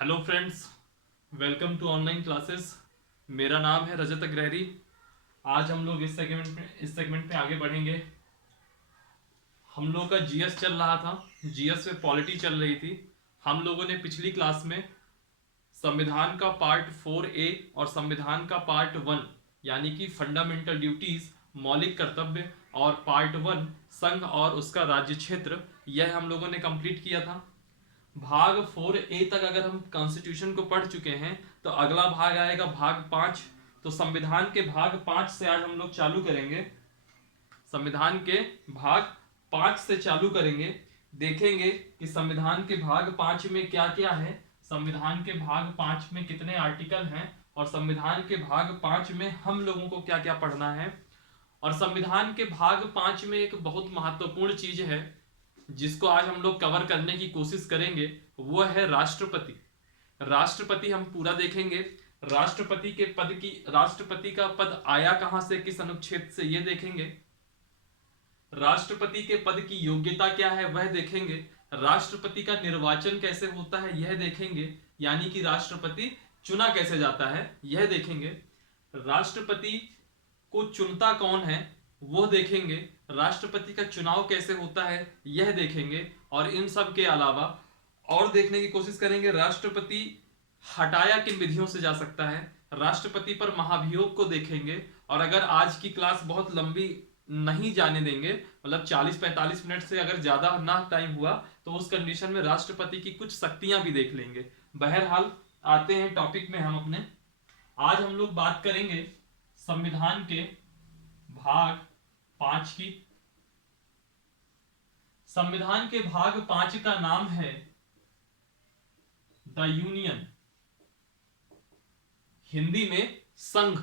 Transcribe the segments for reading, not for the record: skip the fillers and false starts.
Hello friends, welcome to online classes. मेरा नाम है रजत अग्रहरी। आज हम लोग इस सेगमेंट पे आगे बढ़ेंगे। हम लोग का जीएस चल रहा था। जीएस में पॉलिटी चल रही थी। हम लोगों ने पिछली क्लास में संविधान का पार्ट 4A और संविधान का पार्ट 1 यानी कि फंडामेंटल ड्यूटीज मौलिक कर्तव्य और पार्ट 1 संघ और उसका राज्य क्षेत्र, यह हम लोगों ने कंप्लीट किया था। भाग 4A तक अगर हम कॉन्स्टिट्यूशन को पढ़ चुके हैं तो अगला भाग आएगा भाग 5। तो संविधान के भाग 5 से आज हम लोग चालू करेंगे। संविधान के भाग 5 से चालू करेंगे। देखेंगे कि संविधान के भाग 5 में क्या क्या है, संविधान के भाग 5 में कितने आर्टिकल हैं और संविधान के भाग 5 में हम लोगों को क्या क्या पढ़ना है। और संविधान के भाग 5 में एक बहुत महत्वपूर्ण चीज है जिसको आज हम लोग कवर करने की कोशिश करेंगे, वो है राष्ट्रपति। राष्ट्रपति हम पूरा देखेंगे। राष्ट्रपति का पद आया कहां से, किस अनुच्छेद से, ये देखेंगे। राष्ट्रपति के पद की योग्यता क्या है वह देखेंगे। राष्ट्रपति का निर्वाचन कैसे होता है यह देखेंगे, यानी कि राष्ट्रपति चुना कैसे जाता है यह देखेंगे। राष्ट्रपति को चुनता कौन है वो देखेंगे। राष्ट्रपति का चुनाव कैसे होता है यह देखेंगे। और इन सब के अलावा और देखने की कोशिश करेंगे राष्ट्रपति हटाया किन विधियों से जा सकता है। राष्ट्रपति पर महाभियोग को देखेंगे। और अगर आज की क्लास बहुत लंबी नहीं जाने देंगे, मतलब 40-45 मिनट से अगर ज्यादा ना टाइम हुआ तो उस कंडीशन में राष्ट्रपति की कुछ शक्तियां भी देख लेंगे। बहरहाल आते हैं टॉपिक में हम अपने। आज हम लोग बात करेंगे संविधान के भाग 5 की। संविधान के भाग 5 का नाम है द यूनियन, हिंदी में संघ।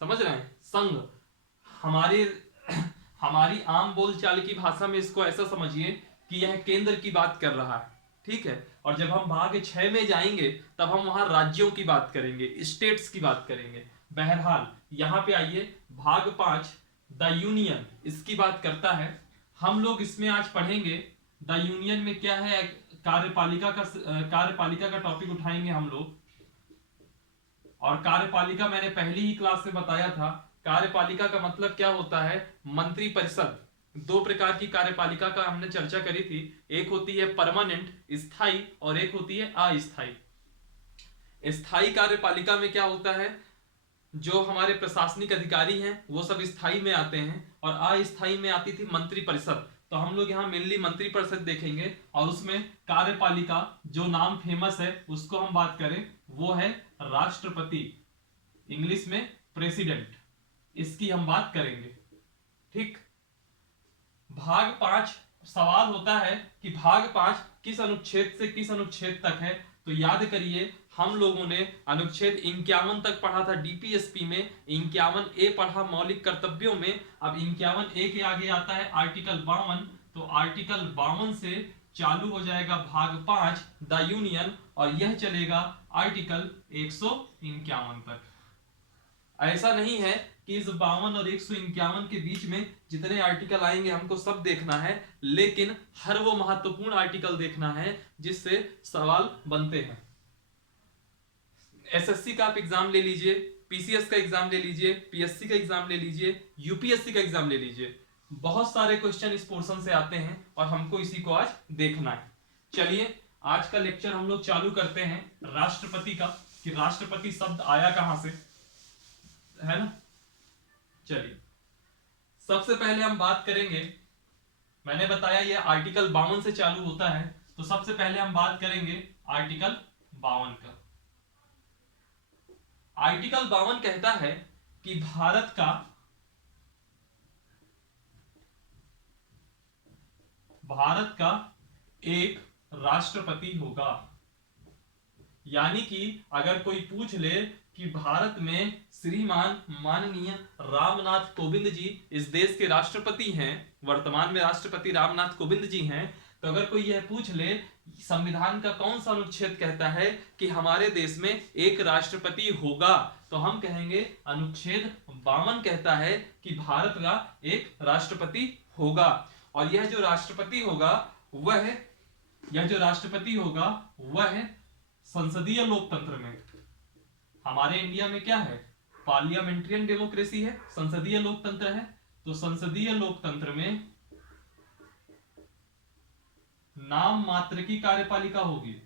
समझ रहे हैं, संघ। हमारी आम बोलचाल की भाषा में इसको ऐसा समझिए कि यह केंद्र की बात कर रहा है, ठीक है। और जब हम भाग 6 में जाएंगे तब हम वहां राज्यों की बात करेंगे, स्टेट्स की बात करेंगे। बहरहाल यहां पे आइए, भाग 5 द यूनियन इसकी बात करता है। हम लोग इसमें आज पढ़ेंगे द यूनियन में क्या है। कार्यपालिका का टॉपिक उठाएंगे हम लोग। और कार्यपालिका मैंने पहली ही क्लास में बताया था। कार्यपालिका का मतलब क्या होता है, मंत्री परिषद। दो प्रकार की कार्यपालिका का हमने चर्चा करी थी, एक होती है परमानेंट स्थायी और एक होती है अस्थायी। स्थायी कार्यपालिका में क्या होता है, जो हमारे प्रशासनिक अधिकारी हैं वो सब स्थायी में आते हैं और अस्थायी में आती थी मंत्री परिषद। तो हम लोग यहाँ मेनली मंत्री परिषद देखेंगे और उसमें कार्यपालिका जो नाम फेमस है उसको हम बात करें वो है राष्ट्रपति, इंग्लिश में प्रेसिडेंट, इसकी हम बात करेंगे, ठीक। भाग 5 सवाल होता है कि भाग 5 किस अनुच्छेद से किस अनुच्छेद तक है। तो याद करिए, हम लोगों ने अनुच्छेद 51 तक पढ़ा था डीपीएसपी में। 51A पढ़ा मौलिक कर्तव्यों में। अब 51A के आगे आता है आर्टिकल 52। तो आर्टिकल 52 से चालू हो जाएगा भाग 5 द यूनियन और यह चलेगा आर्टिकल 151 तक। ऐसा नहीं है कि इस 52 और 151 के बीच में जितने आर्टिकल आएंगे हमको सब देखना है, लेकिन हर वो महत्वपूर्ण आर्टिकल देखना है जिससे सवाल बनते हैं। एसएससी का आप एग्जाम ले लीजिए, पीसीएस का एग्जाम ले लीजिए, पीएससी का एग्जाम ले लीजिए, यूपीएससी का एग्जाम ले लीजिए, बहुत सारे क्वेश्चन इस पोर्शन से आते हैं और हमको इसी को आज देखना है। चलिए आज का लेक्चर हम लोग चालू करते हैं राष्ट्रपति का, कि राष्ट्रपति शब्द आया कहां से, है ना। चलिए सबसे पहले हम बात करेंगे, मैंने बताया ये आर्टिकल 52 से चालू होता है। तो सबसे पहले हम बात करेंगे आर्टिकल 52 का। आर्टिकल 52 कहता है कि भारत का एक राष्ट्रपति होगा। यानी कि अगर कोई पूछ ले कि भारत में श्रीमान माननीय रामनाथ कोविंद जी इस देश के राष्ट्रपति हैं, वर्तमान में राष्ट्रपति रामनाथ कोविंद जी हैं, तो अगर कोई यह पूछ ले संविधान का कौन सा अनुच्छेद कहता है कि हमारे देश में एक राष्ट्रपति होगा, तो हम कहेंगे अनुच्छेद 52 कहता है कि भारत का एक राष्ट्रपति होगा। और यह जो राष्ट्रपति होगा वह संसदीय लोकतंत्र में, हमारे इंडिया में क्या है, पार्लियामेंट्रियन डेमोक्रेसी है, संसदीय लोकतंत्र है। तो संसदीय लोकतंत्र में नाम मात्र की कार्यपालिका होगी।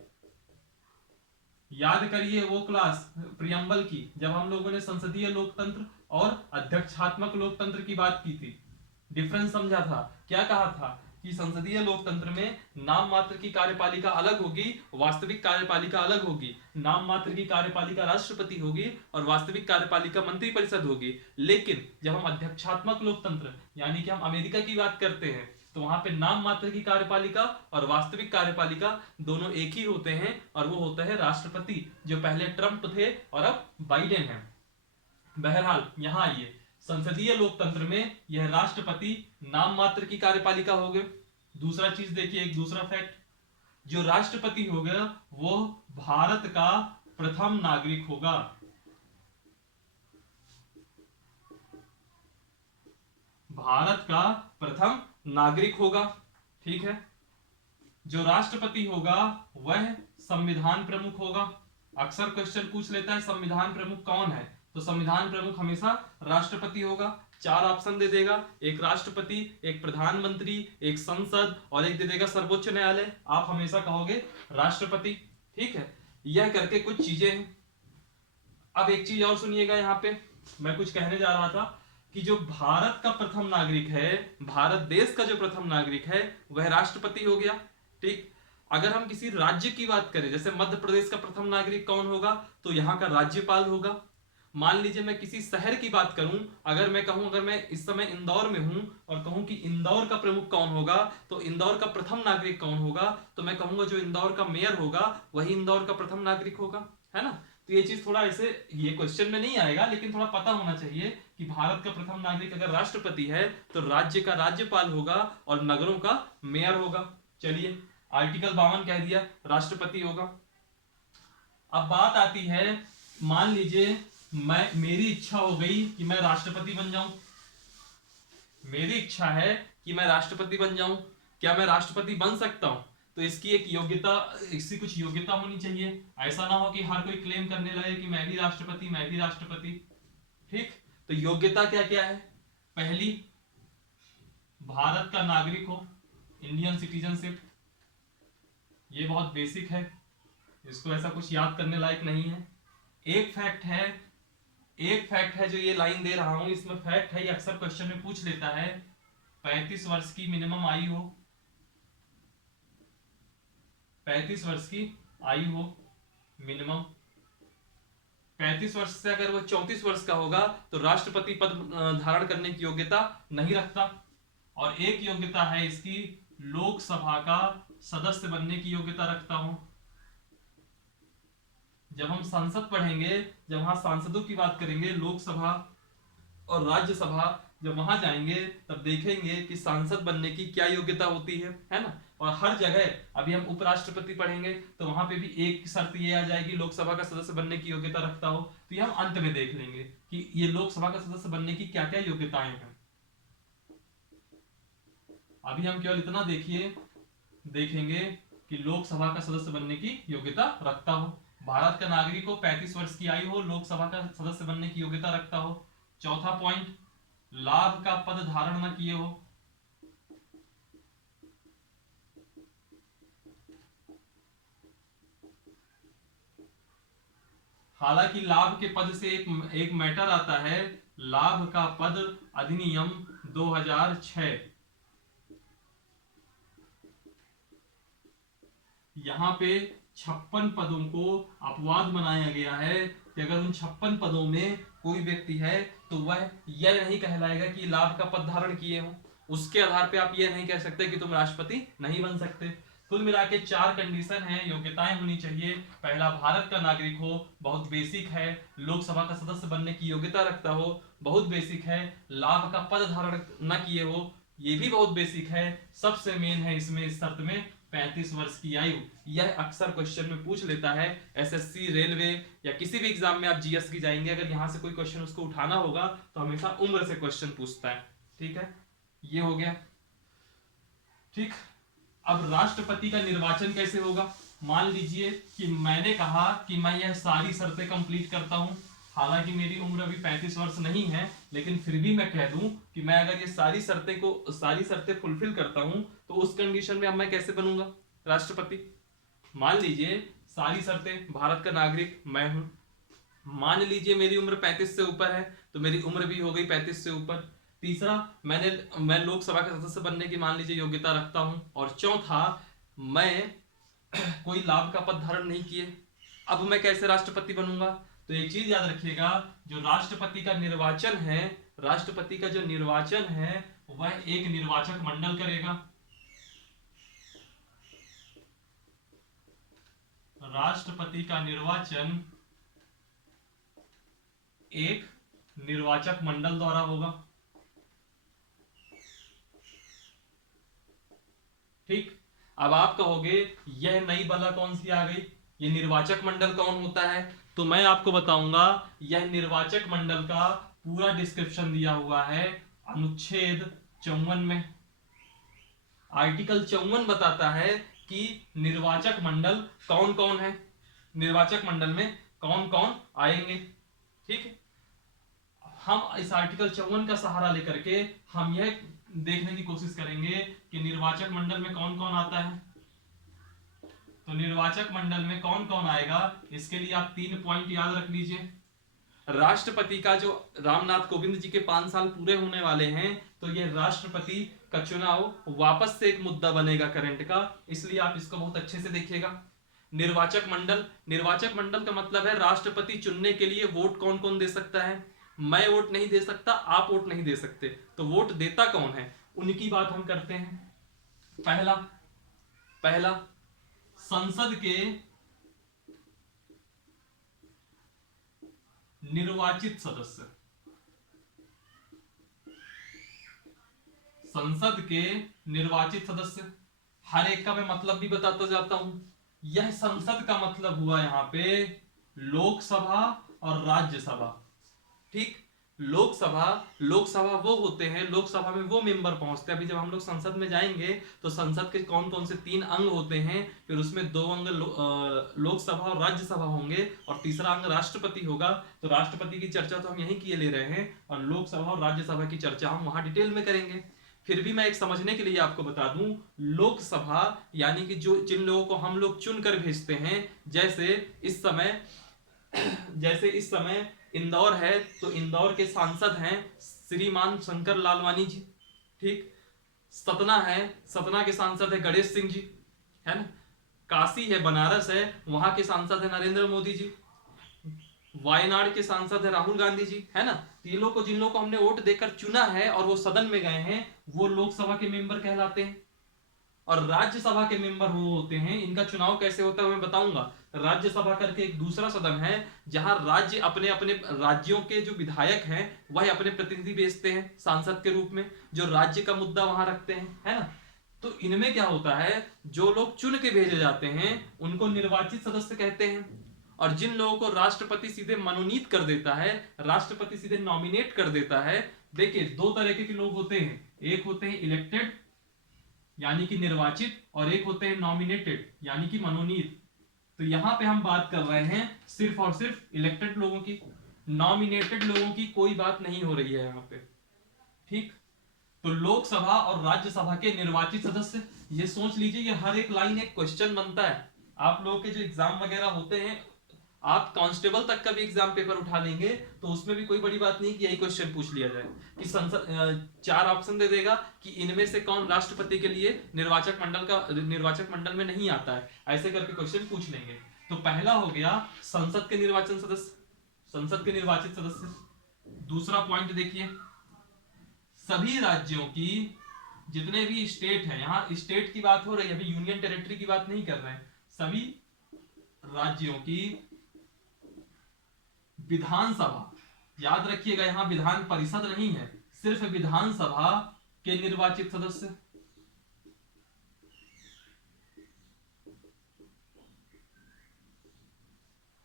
याद करिए वो क्लास प्रियम्बल की, जब हम लोगों ने संसदीय लोकतंत्र और अध्यक्षात्मक लोकतंत्र की बात की थी, डिफरेंस समझा था। क्या कहा था कि संसदीय लोकतंत्र में नाम मात्र की कार्यपालिका अलग होगी, वास्तविक कार्यपालिका अलग होगी। नाम मात्र की कार्यपालिका राष्ट्रपति होगी और वास्तविक कार्यपालिका मंत्रिपरिषद होगी। लेकिन जब हम अध्यक्षात्मक लोकतंत्र यानी कि हम अमेरिका की बात करते हैं, तो वहां पे नाम मात्र की कार्यपालिका और वास्तविक कार्यपालिका दोनों एक ही होते हैं, और वो होता है राष्ट्रपति, जो पहले ट्रंप थे और अब बाइडेन है। बहरहाल यहां आइए, संसदीय लोकतंत्र में यह राष्ट्रपति नाम मात्र की कार्यपालिका हो गए। दूसरा चीज देखिए, एक दूसरा फैक्ट, जो राष्ट्रपति हो गया वो भारत का प्रथम नागरिक होगा। भारत का प्रथम नागरिक होगा, ठीक है। जो राष्ट्रपति होगा वह संविधान प्रमुख होगा। अक्सर क्वेश्चन पूछ लेता है संविधान प्रमुख कौन है, तो संविधान प्रमुख हमेशा राष्ट्रपति होगा। 4 ऑप्शन दे देगा, एक राष्ट्रपति, एक प्रधानमंत्री, एक संसद और एक दे देगा सर्वोच्च न्यायालय। आप हमेशा कहोगे राष्ट्रपति, ठीक है। यह करके कुछ चीजें हैं। अब एक चीज और सुनिएगा, यहाँ पे मैं कुछ कहने जा रहा था कि जो भारत का प्रथम नागरिक है, भारत देश का जो प्रथम नागरिक है वह राष्ट्रपति हो गया, ठीक। अगर हम किसी राज्य की बात करें, जैसे मध्य प्रदेश का प्रथम नागरिक कौन होगा, तो यहाँ का राज्यपाल होगा। मान लीजिए मैं किसी शहर की बात करूं, अगर मैं कहूं, अगर मैं इस समय इंदौर में हूं और कहूं कि इंदौर का प्रमुख कौन होगा, तो इंदौर का प्रथम नागरिक कौन होगा, तो मैं कहूंगा जो इंदौर का मेयर होगा वही इंदौर का प्रथम नागरिक होगा, है ना। तो ये चीज थोड़ा ऐसे, ये क्वेश्चन में नहीं आएगा लेकिन थोड़ा पता होना चाहिए कि भारत का प्रथम नागरिक अगर राष्ट्रपति है तो राज्य का राज्यपाल होगा और नगरों का मेयर होगा। चलिए, आर्टिकल 52 कह दिया राष्ट्रपति होगा। अब बात आती है, मान लीजिए मेरी इच्छा हो गई कि मैं राष्ट्रपति बन जाऊं, मेरी इच्छा है कि मैं राष्ट्रपति बन जाऊं। क्या मैं राष्ट्रपति बन सकता हूं? तो इसकी एक योग्यता, इसकी कुछ योग्यता होनी चाहिए। ऐसा ना हो कि हर कोई क्लेम करने लगे कि मैं भी राष्ट्रपति, मैं भी राष्ट्रपति, ठीक। तो योग्यता क्या क्या है? पहली, भारत का नागरिक हो, इंडियन सिटीजनशिप, ये बहुत बेसिक है, इसको ऐसा कुछ याद करने लायक नहीं है। एक फैक्ट है जो ये लाइन दे रहा हूं, इसमें फैक्ट है, ये अक्सर क्वेश्चन में पूछ लेता है, 35 वर्ष की मिनिमम आयु हो, 35 वर्ष की आयु हो मिनिमम। 35 वर्ष से अगर वो 34 वर्ष का होगा तो राष्ट्रपति पद धारण करने की योग्यता नहीं रखता। और एक योग्यता है इसकी, लोकसभा का सदस्य बनने की योग्यता रखता हूं। जब हम संसद पढ़ेंगे, जब वहां सांसदों की बात करेंगे, लोकसभा और राज्यसभा, जब वहां जाएंगे तब देखेंगे कि सांसद बनने की क्या योग्यता होती है ना। और हर जगह, अभी हम उपराष्ट्रपति पढ़ेंगे तो वहां पे भी एक शर्त ये आ जाएगी, लोकसभा का सदस्य बनने की योग्यता रखता हो। तो ये हम अंत में देख लेंगे कि ये लोकसभा का सदस्य बनने की क्या क्या योग्यताएं हैं। अभी हम केवल इतना देखेंगे कि लोकसभा का सदस्य बनने की योग्यता रखता हो, भारत का नागरिक हो, 35 वर्ष की आयु हो, लोकसभा का सदस्य बनने की योग्यता रखता हो। चौथा पॉइंट, लाभ का पद धारण न किए हो। हालांकि लाभ के पद से एक मैटर आता है, लाभ का पद अधिनियम 2006, यहां पे 56 पदों को अपवाद बनाया गया है कि अगर उन 56 पदों में कोई व्यक्ति है तो वह यह नहीं कहलाएगा कि लाभ का पद धारण किए हो। उसके आधार पे आप यह नहीं कह सकते कि तुम राष्ट्रपति नहीं बन सकते। कुल मिला के 4 कंडीशन है, योग्यताएं होनी चाहिए। पहला, भारत का नागरिक हो, बहुत बेसिक है। लोकसभा का सदस्य बनने की योग्यता रखता हो, बहुत बेसिक है। लाभ का पद धारण न किए हो, ये भी बहुत बेसिक है। सबसे मेन है इसमें, इस शर्त में 35 वर्ष की आयु। यह अक्सर क्वेश्चन में पूछ लेता है, एसएससी, रेलवे या किसी भी एग्जाम में आप जीएस की जाएंगे, अगर यहां से कोई क्वेश्चन उसको उठाना होगा तो हमेशा उम्र से क्वेश्चन पूछता है, ठीक है। ये हो गया, ठीक। अब राष्ट्रपति का निर्वाचन कैसे होगा? मान लीजिए कि मैंने कहा कि मैं यह सारी शर्तें कंप्लीट करता हूं, हालांकि मेरी उम्र अभी 35 वर्ष नहीं है, लेकिन फिर भी मैं कह दूं कि मैं अगर ये सारी शर्तें फुलफिल करता हूं तो उस कंडीशन में अब मैं कैसे बनूंगा राष्ट्रपति। मान लीजिए सारी शर्तें, भारत का नागरिक मैं हूं, मान लीजिए मेरी उम्र 35 से ऊपर है तो मेरी उम्र भी हो गई 35 से ऊपर। तीसरा, मैं लोकसभा का सदस्य बनने की मान लीजिए योग्यता रखता हूं। और चौथा, मैं कोई लाभ का पद धारण नहीं किए। अब मैं कैसे राष्ट्रपति बनूंगा? तो एक चीज याद रखिएगा, जो राष्ट्रपति का निर्वाचन है, राष्ट्रपति का जो निर्वाचन है वह एक निर्वाचक मंडल करेगा। राष्ट्रपति का निर्वाचन एक निर्वाचक मंडल द्वारा होगा। ठीक, अब आप कहोगे यह नई बला कौन सी आ गई, ये निर्वाचक मंडल कौन होता है? तो मैं आपको बताऊंगा, यह निर्वाचक मंडल का पूरा डिस्क्रिप्शन दिया हुआ है अनुच्छेद 54 में। आर्टिकल 54 बताता है कि निर्वाचक मंडल कौन कौन है, निर्वाचक मंडल में कौन कौन आएंगे। ठीक है, हम इस आर्टिकल 54 का सहारा लेकर के हम यह देखने की कोशिश करेंगे कि निर्वाचक मंडल में कौन कौन आता है। तो निर्वाचक मंडल में कौन कौन आएगा, इसके लिए आप 3 पॉइंट याद रख लीजिए। राष्ट्रपति का जो रामनाथ कोविंद जी के 5 साल पूरे होने वाले हैं, तो ये राष्ट्रपति का चुनाव वापस से एक मुद्दा बनेगा करंट का, इसलिए आप इसको बहुत अच्छे से देखिएगा। निर्वाचक मंडल का मतलब है राष्ट्रपति चुनने के लिए वोट कौन कौन दे सकता है। मैं वोट नहीं दे सकता, आप वोट नहीं दे सकते, तो वोट देता कौन है, उनकी बात हम करते हैं। पहला संसद के निर्वाचित सदस्य, संसद के निर्वाचित सदस्य, हर एक का मैं मतलब भी बताता जाता हूं। यह संसद का मतलब हुआ यहां पे लोकसभा और राज्यसभा। ठीक, लोकसभा वो होते हैं, लोकसभा में वो मेंबर पहुंचते हैं। अभी जब हम लोग संसद में जाएंगे तो संसद के कौन कौन से 3 अंग होते हैं, फिर उसमें 2 अंग लोकसभा और राज्यसभा होंगे और तीसरा अंग राष्ट्रपति होगा। तो राष्ट्रपति की चर्चा तो हम यहीं किए ले रहे हैं और लोकसभा और राज्यसभा की चर्चा हम वहां डिटेल में करेंगे। फिर भी मैं एक समझने के लिए आपको बता दूं, लोकसभा यानी कि जो जिन लोगों को हम लोग चुनकर भेजते हैं, जैसे इस समय इंदौर है तो इंदौर के सांसद हैं श्रीमान शंकर लालवानी जी। ठीक, सतना है, सतना के सांसद है गणेश सिंह जी, है ना। काशी है, बनारस है, वहां के सांसद है नरेंद्र मोदी जी। वायनाड के सांसद है राहुल गांधी जी, है ना। ये लोग को, जिन लोगों को हमने वोट देकर चुना है और वो सदन में गए हैं, वो लोकसभा के मेंबर कहलाते हैं। और राज्यसभा के मेंबर वो होते हैं, इनका चुनाव कैसे होता है मैं बताऊंगा। राज्यसभा करके एक दूसरा सदन है जहां राज्य अपने अपने राज्यों के जो विधायक हैं वह अपने प्रतिनिधि भेजते हैं सांसद के रूप में, जो राज्य का मुद्दा वहां रखते हैं, है ना। तो इनमें क्या होता है, जो लोग चुन के भेजे जाते हैं उनको निर्वाचित सदस्य कहते हैं। और जिन लोगों को राष्ट्रपति सीधे मनोनीत कर देता है, राष्ट्रपति सीधे नॉमिनेट कर देता है। देखिए 2 तरह के लोग होते हैं, एक होते हैं इलेक्टेड यानी कि निर्वाचित, और एक होते हैं नॉमिनेटेड यानी कि मनोनीत। तो यहां पे हम बात कर रहे हैं सिर्फ और सिर्फ इलेक्टेड लोगों की, नॉमिनेटेड लोगों की कोई बात नहीं हो रही है यहां पे। ठीक, तो लोकसभा और राज्यसभा के निर्वाचित सदस्य, ये सोच लीजिए, ये हर एक लाइन एक क्वेश्चन बनता है। आप लोगों के जो एग्जाम वगैरह होते हैं, आप कांस्टेबल तक का भी एग्जाम पेपर उठा लेंगे तो उसमें भी कोई बड़ी बात नहीं कि यही क्वेश्चन पूछ लिया जाए कि संसद 4 ऑप्शन दे देगा कि इनमें से कौन राष्ट्रपति के लिए निर्वाचक मंडल में नहीं आता है, ऐसे करके क्वेश्चन पूछ लेंगे। तो पहला हो गया संसद के निर्वाचित सदस्य। दूसरा पॉइंट देखिए, सभी राज्यों की, जितने भी स्टेट है, यहां स्टेट की बात हो रही है, अभी यूनियन टेरिटरी की बात नहीं कर रहे हैं, सभी राज्यों की विधानसभा, याद रखिएगा यहां विधान परिषद नहीं है, सिर्फ विधानसभा के निर्वाचित सदस्य।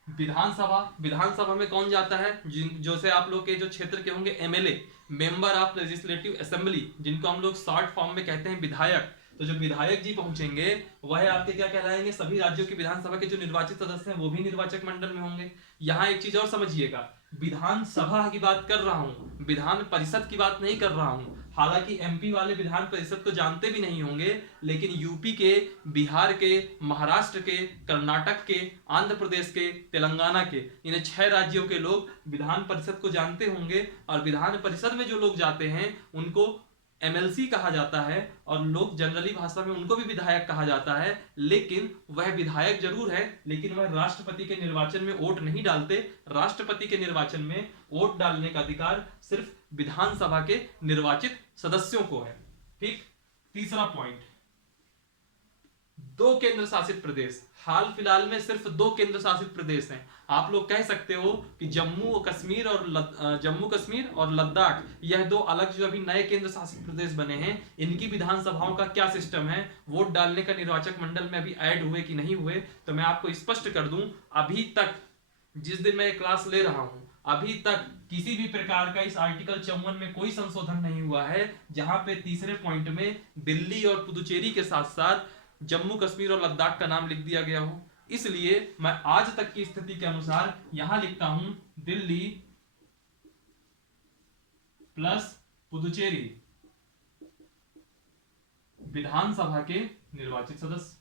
विधानसभा में कौन जाता है, जो से आप लोग के जो क्षेत्र के होंगे MLA, member of legislative assembly, जिनको हम लोग शॉर्ट फॉर्म में कहते हैं विधायक। तो जो विधायक जी पहुंचेंगे वह आपके क्या कहलाएंगे, सभी राज्यों की विधानसभा के जो निर्वाचित सदस्य हैं वो भी निर्वाचक मंडल में होंगे। यहाँ एक चीज और समझिएगा, विधानसभा की बात कर रहा हूं, विधान परिषद की बात नहीं कर रहा हूं। हालांकि एमपी वाले विधान परिषद को जानते भी नहीं होंगे, लेकिन यूपी के, बिहार के, महाराष्ट्र के, कर्नाटक के, आंध्र प्रदेश के, तेलंगाना के, इन 6 राज्यों के लोग विधान परिषद को जानते होंगे। और विधान परिषद में जो लोग जाते हैं उनको एमएलसी कहा जाता है, और लोग जनरली भाषा में उनको भी विधायक कहा जाता है। लेकिन वह विधायक जरूर है, लेकिन वह राष्ट्रपति के निर्वाचन में वोट नहीं डालते। राष्ट्रपति के निर्वाचन में वोट डालने का अधिकार सिर्फ विधानसभा के निर्वाचित सदस्यों को है। ठीक। तीसरा पॉइंट, 2 केंद्र शासित प्रदेश। हाल फिलहाल में सिर्फ 2 केंद्र शासित प्रदेश हैं। आप लोग कह सकते हो कि जम्मू कश्मीर और लद्दाख, यह 2 अलग जो अभी नए केंद्र शासित प्रदेश बने हैं, इनकी विधानसभाओं का क्या सिस्टम है, वोट डालने का निर्वाचक मंडल में अभी ऐड हुए कि नहीं हुए। तो मैं आपको स्पष्ट कर दूं, अभी तक जिस दिन मैं क्लास ले रहा हूं, अभी तक किसी भी प्रकार का इस आर्टिकल 54 में कोई संशोधन नहीं हुआ है, जहां पे तीसरे पॉइंट में दिल्ली और पुदुचेरी के साथ साथ जम्मू कश्मीर और लद्दाख का नाम लिख दिया गया हो। इसलिए मैं आज तक की स्थिति के अनुसार यहां लिखता हूं दिल्ली प्लस पुदुचेरी विधानसभा के निर्वाचित सदस्य।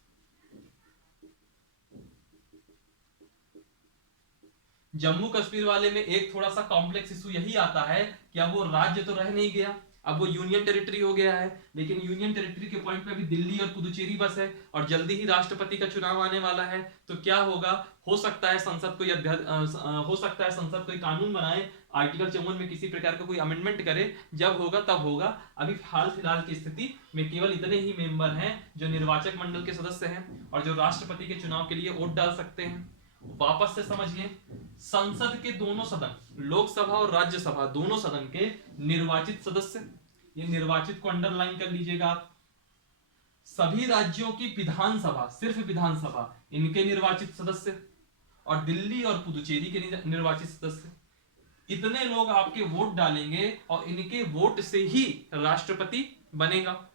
जम्मू कश्मीर वाले में एक थोड़ा सा कॉम्प्लेक्स इशू यही आता है कि अब वो राज्य तो रह नहीं गया, अब वो यूनियन टेरिटरी हो गया है। लेकिन यूनियन टेरिटरी के पॉइंट पे अभी दिल्ली और पुदुचेरी बस है, और जल्दी ही राष्ट्रपति का चुनाव आने वाला है। तो क्या होगा, हो सकता है संसद कोई कानून बनाए, आर्टिकल 54 में किसी प्रकार का कोई अमेंडमेंट करे। जब होगा तब होगा। अभी हाल फिलहाल की स्थिति में केवल इतने ही मेंबर हैं जो निर्वाचक मंडल के सदस्य हैं और जो राष्ट्रपति के चुनाव के लिए वोट डाल सकते हैं। वापस से समझिए, संसद के दोनों सदन, लोकसभा और राज्यसभा, दोनों सदन के निर्वाचित सदस्य, ये निर्वाचित को अंडरलाइन कर लीजिएगा आप। सभी राज्यों की विधानसभा, सिर्फ विधानसभा, इनके निर्वाचित सदस्य, और दिल्ली और पुदुचेरी के निर्वाचित सदस्य। इतने लोग आपके वोट डालेंगे और इनके वोट से ही राष्ट्रपति बनेगा।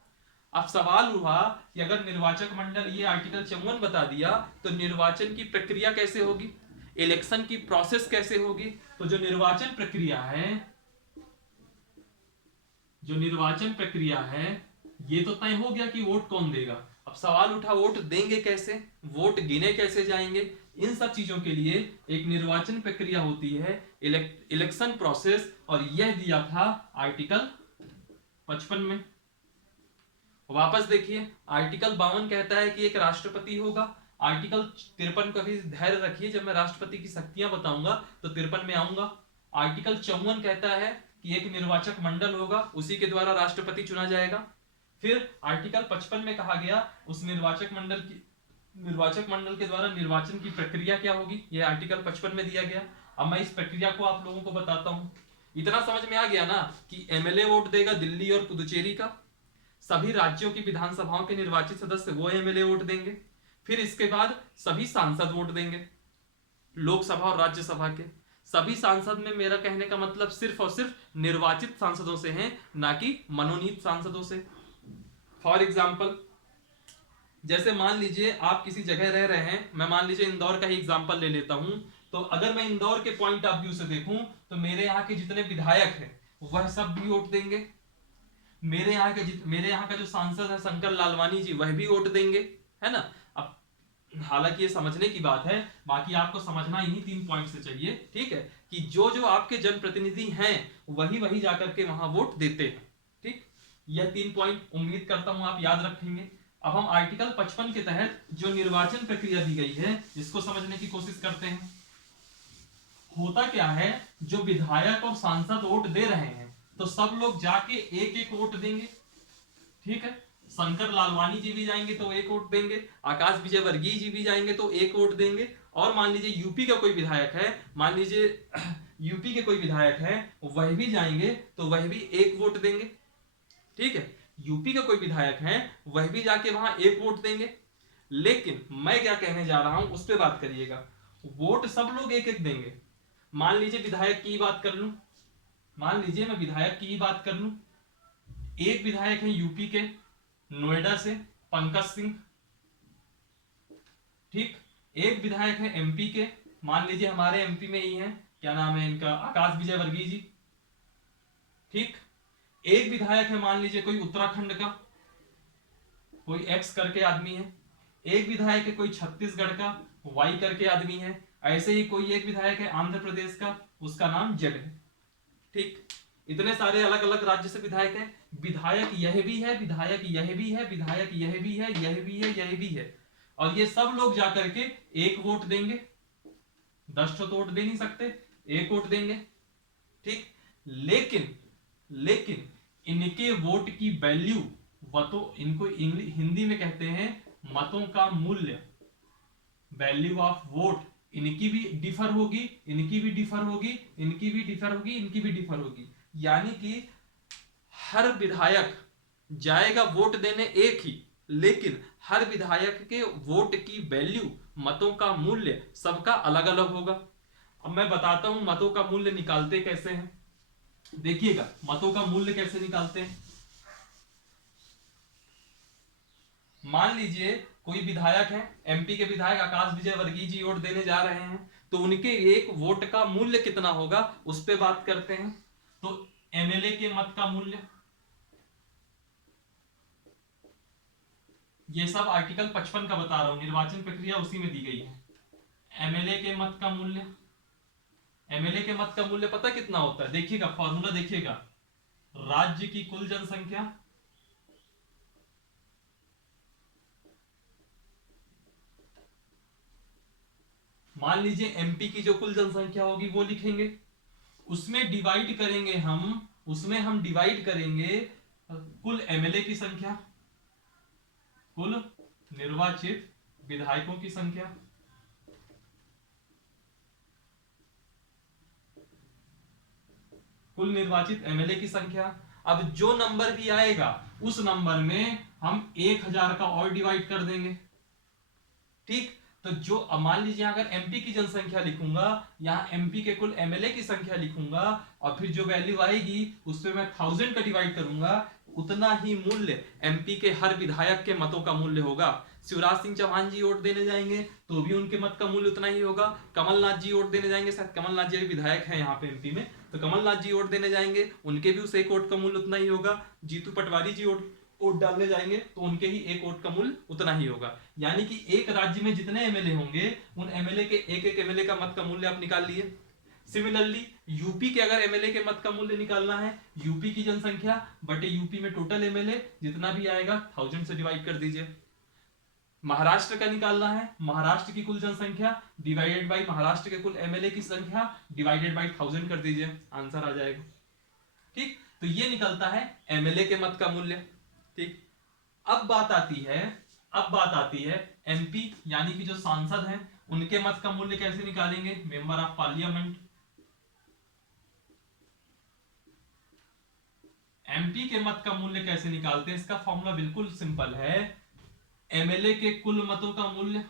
अब सवाल हुआ कि अगर निर्वाचक मंडल ये आर्टिकल 54 बता दिया तो निर्वाचन की प्रक्रिया कैसे होगी, इलेक्शन की प्रोसेस कैसे होगी। तो जो निर्वाचन प्रक्रिया है ये तो तय हो गया कि वोट कौन देगा। अब सवाल उठा वोट देंगे कैसे, वोट गिने कैसे जाएंगे। इन सब चीजों के लिए एक निर्वाचन प्रक्रिया होती है, इलेक्शन प्रोसेस, और यह दिया था आर्टिकल 55 में। वापस देखिए, आर्टिकल 52 कहता है कि एक राष्ट्रपति होगा। आर्टिकल 53 का भी धैर्य रखिए, जब मैं राष्ट्रपति की शक्तियां बताऊंगा तो 53 में आऊंगा। आर्टिकल 54 कहता है कि एक निर्वाचक मंडल होगा, उसी के द्वारा राष्ट्रपति चुना जाएगा। फिर आर्टिकल 55 में कहा गया उस निर्वाचक मंडल के द्वारा निर्वाचन की प्रक्रिया क्या होगी, यह आर्टिकल 55 में दिया गया। अब मैं इस प्रक्रिया को आप लोगों को बताता हूं। इतना समझ में आ गया ना कि एमएलए वोट देगा दिल्ली और पुदुचेरी का, सभी राज्यों की विधानसभाओं के निर्वाचित सदस्य वो एमएलए वोट देंगे, फिर इसके बाद सभी सांसद वोट देंगे, लोकसभा और राज्यसभा के। सभी सांसद में मेरा कहने का मतलब सिर्फ और सिर्फ निर्वाचित सांसदों से हैं, ना कि मनोनीत सांसदों से। फॉर एग्जाम्पल, जैसे मान लीजिए आप किसी जगह रह रहे हैं, मैं मान लीजिए इंदौर का ही एग्जाम्पल ले लेता हूं। तो अगर मैं इंदौर के पॉइंट ऑफ व्यू से देखूं तो मेरे यहाँ के जितने विधायक हैं वह सब भी वोट देंगे। मेरे यहाँ का जो सांसद है शंकर लालवानी जी, वह भी वोट देंगे, है ना। अब हालांकि ये समझने की बात है, बाकी आपको समझना इन्हीं 3 पॉइंट से चाहिए, ठीक है, कि जो जो आपके जनप्रतिनिधि हैं वही जाकर के वहां वोट देते हैं। ठीक, यह 3 पॉइंट उम्मीद करता हूं आप याद रखेंगे। अब हम आर्टिकल 55 के तहत जो निर्वाचन प्रक्रिया दी गई है इसको समझने की कोशिश करते हैं। होता क्या है, जो विधायक और सांसद वोट दे रहे हैं तो सब लोग जाके एक एक वोट देंगे। ठीक है, शंकर लालवानी जी भी जाएंगे तो एक वोट देंगे, आकाश विजयवर्गीय जी भी जाएंगे तो एक वोट देंगे, और मान लीजिए यूपी का कोई विधायक है, वह भी जाएंगे तो वह भी एक वोट देंगे। ठीक है, यूपी का कोई विधायक है वह भी जाके वहां एक वोट देंगे। लेकिन मैं क्या कहने जा रहा हूं उस पर बात करिएगा। वोट सब लोग एक एक देंगे। मान लीजिए विधायक की बात कर लूं, एक विधायक है यूपी के, नोएडा से पंकज सिंह। ठीक, एक विधायक है एमपी के, मान लीजिए हमारे एमपी में ही है, क्या नाम है इनका, आकाश विजय वर्गीय जी। ठीक, एक विधायक है मान लीजिए कोई उत्तराखंड का, कोई एक्स करके आदमी है। एक विधायक है कोई छत्तीसगढ़ का, वाई करके आदमी है। ऐसे ही कोई एक विधायक है आंध्र प्रदेश का, उसका नाम जेड है। ठीक, इतने सारे अलग अलग राज्य से विधायक हैं। विधायक यह भी है, विधायक यह भी है, विधायक यह भी है, यह भी है, यह भी है, और ये सब लोग जाकर के एक वोट देंगे। 10 तो वोट दे नहीं सकते, एक वोट देंगे। ठीक, लेकिन लेकिन इनके वोट की वैल्यू, मतों, इनको इंग्लिश हिंदी में कहते हैं मतों का मूल्य, वैल्यू ऑफ वोट, इनकी भी डिफर होगी, इनकी भी डिफर होगी, इनकी भी डिफर होगी, इनकी भी डिफर होगी। यानी कि हर विधायक जाएगा वोट देने एक ही, लेकिन हर विधायक के वोट की वैल्यू, मतों का मूल्य सबका अलग अलग होगा। अब मैं बताता हूं मतों का मूल्य निकालते कैसे हैं। देखिएगा मतों का मूल्य कैसे निकालते हैं। मान लीजिए कोई विधायक है, एमपी के विधायक आकाश विजय वर्गीय जी वोट देने जा रहे हैं, तो उनके एक वोट का मूल्य कितना होगा उस पर बात करते हैं। तो एमएलए के मत का मूल्य, ये सब आर्टिकल 55 का बता रहा हूं, निर्वाचन प्रक्रिया उसी में दी गई है। एमएलए के मत का मूल्य, एमएलए के मत का मूल्य पता कितना होता है, देखिएगा फॉर्मूला देखिएगा, राज्य की कुल जनसंख्या मान लीजिए एमपी की जो कुल जनसंख्या होगी वो लिखेंगे, उसमें डिवाइड करेंगे हम, उसमें हम डिवाइड करेंगे कुल एमएलए की संख्या, कुल निर्वाचित विधायकों की संख्या, कुल निर्वाचित एमएलए की संख्या। अब जो नंबर भी आएगा उस नंबर में हम 1000 का और डिवाइड कर देंगे। ठीक, तो जो मान लीजिए अगर एमपी की जनसंख्या लिखूंगा, यहां एमपी के कुल एमएलए की संख्या लिखूंगा, और फिर जो वैल्यू आएगी उसपे मैं 1000 का डिवाइड करूंगा, उतना ही मूल्य एमपी के हर विधायक के मतों का मूल्य होगा। शिवराज सिंह चौहान जी वोट देने जाएंगे तो भी उनके मत का मूल्य उतना ही होगा। कमलनाथ जी वोट देने जाएंगे, शायद कमलनाथ जी भी विधायक हैं यहाँ पे एमपी में, तो कमलनाथ जी वोट देने जाएंगे, उनके भी उस एक वोट का मूल्य उतना ही होगा। जीतू पटवारी जी वोट डालने जाएंगे तो उनके ही एक वोट का मूल्य उतना ही होगा। यानी कि एक राज्य में जितने एमएलए होंगे उन एमएलए के एक एक एमएलए का मत का मूल्य आप निकाल लिए। सिमिलरली यूपी के अगर एमएलए के मत का मूल्य निकालना है, यूपी की जनसंख्या बटे यूपी में टोटल एमएलए जितना भी आएगा 1000 से डिवाइड कर दीजिए। महाराष्ट्र का निकालना है, महाराष्ट्र की कुल जनसंख्या डिवाइडेड बाई महाराष्ट्र के कुल एमएलए की संख्या डिवाइडेड बाई 1000 कर दीजिए, आंसर आ जाएगा। ठीक, तो ये निकलता है एमएलए के मत का मूल्य। ठीक, अब बात आती है एमपी यानी कि जो सांसद हैं उनके मत का मूल्य कैसे निकालेंगे, मेंबर ऑफ पार्लियामेंट। एमपी के मत का मूल्य कैसे निकालते हैं, इसका फॉर्मूला बिल्कुल सिंपल है, एमएलए के कुल मतों का मूल्य,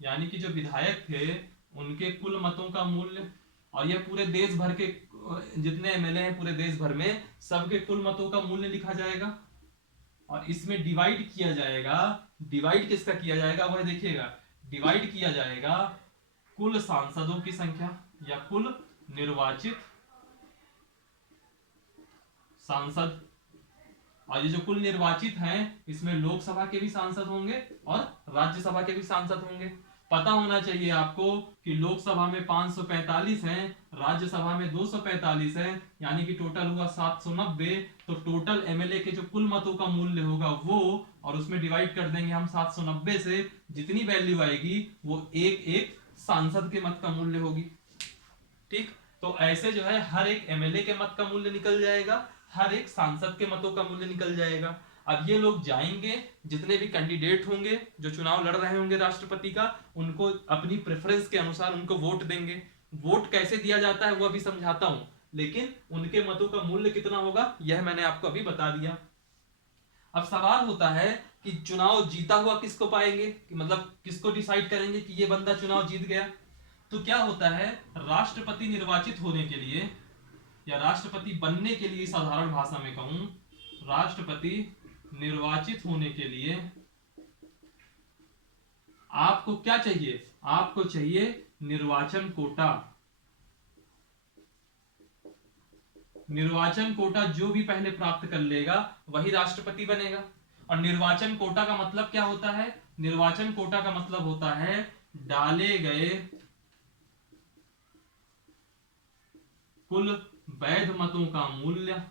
यानी कि जो विधायक थे उनके कुल मतों का मूल्य, और यह पूरे देश भर के जितने एमएलए हैं पूरे देश भर में सबके कुल मतों का मूल्य लिखा जाएगा, और इसमें डिवाइड किया जाएगा। डिवाइड किसका किया जाएगा वह देखिएगा, डिवाइड किया जाएगा कुल सांसदों की संख्या या कुल निर्वाचित सांसद। और ये जो कुल निर्वाचित हैं इसमें लोकसभा के भी सांसद होंगे और राज्यसभा के भी सांसद होंगे। पता होना चाहिए आपको कि लोकसभा में 545 हैं, राज्यसभा में 245 हैं, यानी कि टोटल हुआ 790। तो टोटल एमएलए के जो कुल मतों का मूल्य होगा वो, और उसमें डिवाइड कर देंगे हम 790 से, जितनी वैल्यू आएगी वो एक एक सांसद के मत का मूल्य होगी। ठीक, तो ऐसे जो है हर एक एमएलए के मत का मूल्य निकल जाएगा, हर एक सांसद के मतों का मूल्य निकल जाएगा। अब ये लोग जाएंगे, जितने भी कैंडिडेट होंगे जो चुनाव लड़ रहे होंगे राष्ट्रपति का, उनको अपनी प्रेफरेंस के अनुसार उनको वोट देंगे। वोट कैसे दिया जाता है वो अभी समझाता हूं, लेकिन उनके मतों का मूल्य कितना होगा यह मैंने आपको अभी बता दिया। अब सवाल होता है कि चुनाव जीता हुआ किसको पाएंगे, कि मतलब किसको डिसाइड करेंगे कि ये बंदा चुनाव जीत गया। तो क्या होता है, राष्ट्रपति निर्वाचित होने के लिए या राष्ट्रपति बनने के लिए साधारण भाषा में कहूं, राष्ट्रपति निर्वाचित होने के लिए आपको क्या चाहिए? आपको चाहिए निर्वाचन कोटा। निर्वाचन कोटा जो भी पहले प्राप्त कर लेगा वही राष्ट्रपति बनेगा। और निर्वाचन कोटा का मतलब क्या होता है? निर्वाचन कोटा का मतलब होता है डाले गए कुल वैध मतों का मूल्य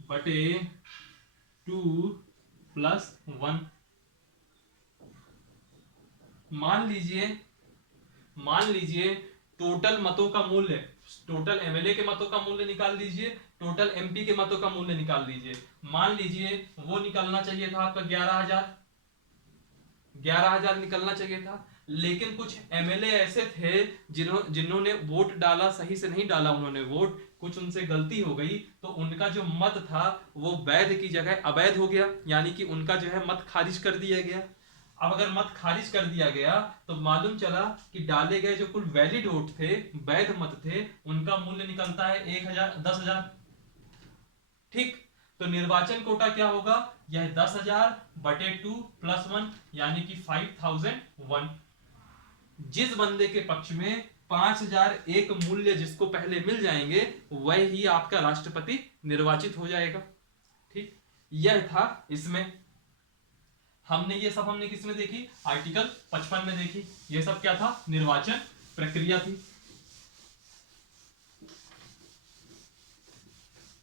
बटे 2+1। मान लीजिए टोटल मतों का मूल्य, टोटल एमएलए के मतों का मूल्य निकाल लीजिए, टोटल एमपी के मतों का मूल्य निकाल लीजिए। मान लीजिए वो निकलना चाहिए था आपका 11,000 निकलना चाहिए था। लेकिन कुछ एमएलए ऐसे थे जिन्होंने वोट डाला, सही से नहीं डाला उन्होंने वोट, कुछ उनसे गलती हो गई, तो उनका जो मत था वो वैध की जगह अवैध हो गया, यानी कि उनका जो है मत खारिज कर दिया गया। अब अगर मत खारिज कर दिया गया तो मालूम चला कि डाले गए जो कुल वैलिड वोट थे, वैध मत थे, उनका मूल्य निकलता है 10,000। ठीक, तो निर्वाचन कोटा क्या होगा? यह 10,000 बटे 2+1 यानी कि 5,001। जिस बंदे के पक्ष में 5,001 मूल्य जिसको पहले मिल जाएंगे वह ही आपका राष्ट्रपति निर्वाचित हो जाएगा। ठीक, यह था इसमें। हमने किसमें देखी? आर्टिकल 55 में देखी। ये सब क्या था? निर्वाचन प्रक्रिया थी।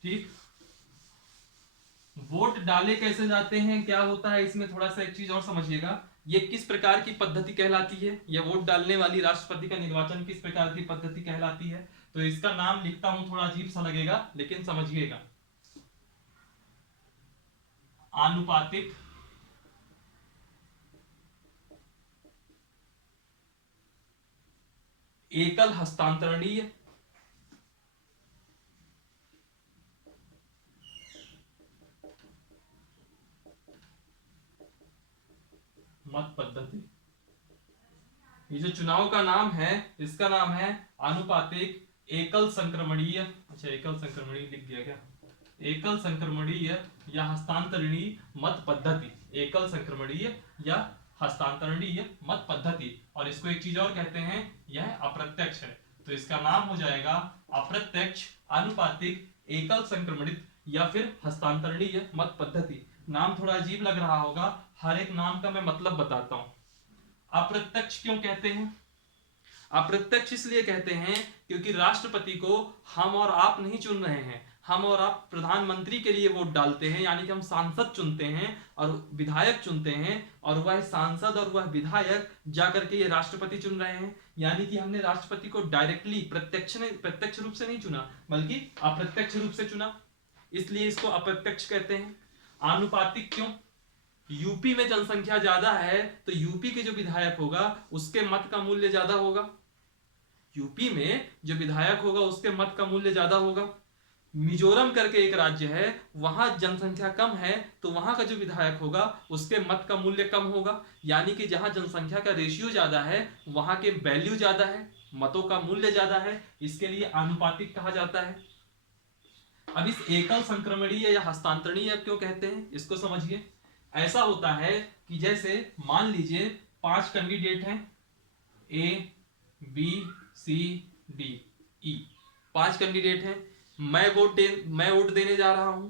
ठीक, वोट डाले कैसे जाते हैं, क्या होता है इसमें, थोड़ा सा एक चीज और समझिएगा। ये किस प्रकार की पद्धति कहलाती है? ये वोट डालने वाली राष्ट्रपति का निर्वाचन किस प्रकार की पद्धति कहलाती है? तो इसका नाम लिखता हूं, थोड़ा अजीब सा लगेगा लेकिन समझिएगा। आनुपातिक एकल हस्तांतरणीय मत पद्धति। ये जो चुनाव का नाम है इसका नाम है आनुपातिक एकल संक्रमणीय, अच्छा एकल संक्रमणीय लिख दिया क्या? एकल संक्रमणीय या हस्तांतरणीय मत पद्धति, एकल संक्रमणीय या हस्तांतरणीय मत पद्धति। और इसको एक चीज और कहते हैं, यह अप्रत्यक्ष है, तो इसका नाम हो जाएगा अप्रत्यक्ष आनुपातिक एकल संक्रमणित या फिर हस्तांतरणीय मत पद्धति। नाम थोड़ा अजीब लग रहा होगा, हर एक नाम का मैं मतलब बताता हूं। अप्रत्यक्ष क्यों कहते हैं? अप्रत्यक्ष इसलिए कहते हैं क्योंकि राष्ट्रपति को हम और आप नहीं चुन रहे हैं, हम और आप प्रधानमंत्री के लिए वोट डालते हैं, यानी कि हम सांसद चुनते हैं और विधायक चुनते हैं, और वह सांसद और वह विधायक जाकर के ये राष्ट्रपति चुन रहे हैं। यानी कि हमने राष्ट्रपति को डायरेक्टली प्रत्यक्ष रूप से नहीं चुना, बल्कि अप्रत्यक्ष रूप से चुना, इसलिए इसको अप्रत्यक्ष कहते हैं। आनुपातिक क्यों? यूपी में जनसंख्या ज्यादा है तो यूपी के जो विधायक होगा उसके मत का मूल्य ज्यादा होगा, यूपी में जो विधायक होगा उसके मत का मूल्य ज्यादा होगा। मिजोरम करके एक राज्य है, वहां जनसंख्या कम है तो वहां का जो विधायक होगा उसके मत का मूल्य कम होगा। यानी कि जहां जनसंख्या का रेशियो ज्यादा है वहां के वैल्यू ज्यादा है, मतों का मूल्य ज्यादा है, इसके लिए आनुपातिक कहा जाता है। अब इस एकल संक्रमणीय या हस्तांतरणीय क्यों कहते हैं इसको समझिए। ऐसा होता है कि जैसे मान लीजिए 5 कैंडिडेट हैं, A B C D E, 5 candidate हैं, मैं वोट देने जा रहा हूं।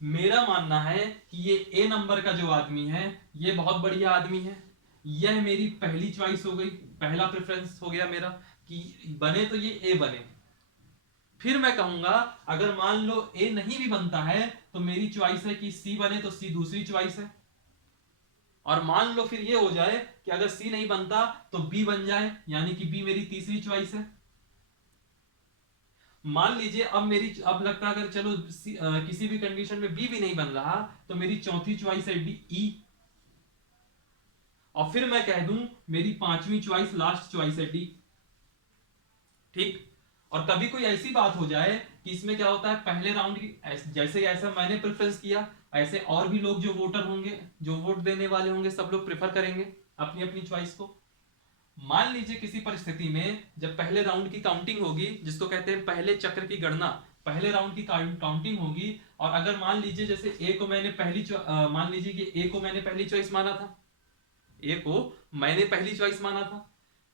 मेरा मानना है कि ये ए नंबर का जो आदमी है ये बहुत बढ़िया आदमी है, यह मेरी पहली चॉइस हो गई, पहला प्रेफरेंस हो गया मेरा कि बने तो ये ए बने। फिर मैं कहूंगा अगर मान लो ए नहीं भी बनता है तो मेरी चॉइस है कि सी बने, तो सी दूसरी चॉइस है। और मान लो फिर ये हो जाए कि अगर सी नहीं बनता तो बी बन जाए, यानी कि बी मेरी तीसरी चॉइस है। मान लीजिए अब लगता है अगर चलो किसी भी कंडीशन में बी भी नहीं बन रहा तो मेरी चौथी चॉइस है डी ई, और फिर मैं कह दूं मेरी 5वीं चॉइस लास्ट चॉइस है डी। ठीक, और कभी कोई ऐसी बात हो जाए कि इसमें क्या होता है, पहले राउंड की जैसे ऐसा मैंने प्रेफरेंस किया ऐसे और भी लोग जो वोटर होंगे, जो वोट देने वाले होंगे, सब लोग प्रेफर करेंगे अपनी अपनी चॉइस को। मान लीजिए किसी परिस्थिति में जब पहले राउंड की काउंटिंग होगी, जिसको कहते हैं पहले चक्र की गणना, पहले राउंड की काउंटिंग होगी, और अगर मान लीजिए जैसे ए को मैंने मान लीजिए कि ए को मैंने पहली चॉइस माना था, ए को मैंने पहली चॉइस माना था,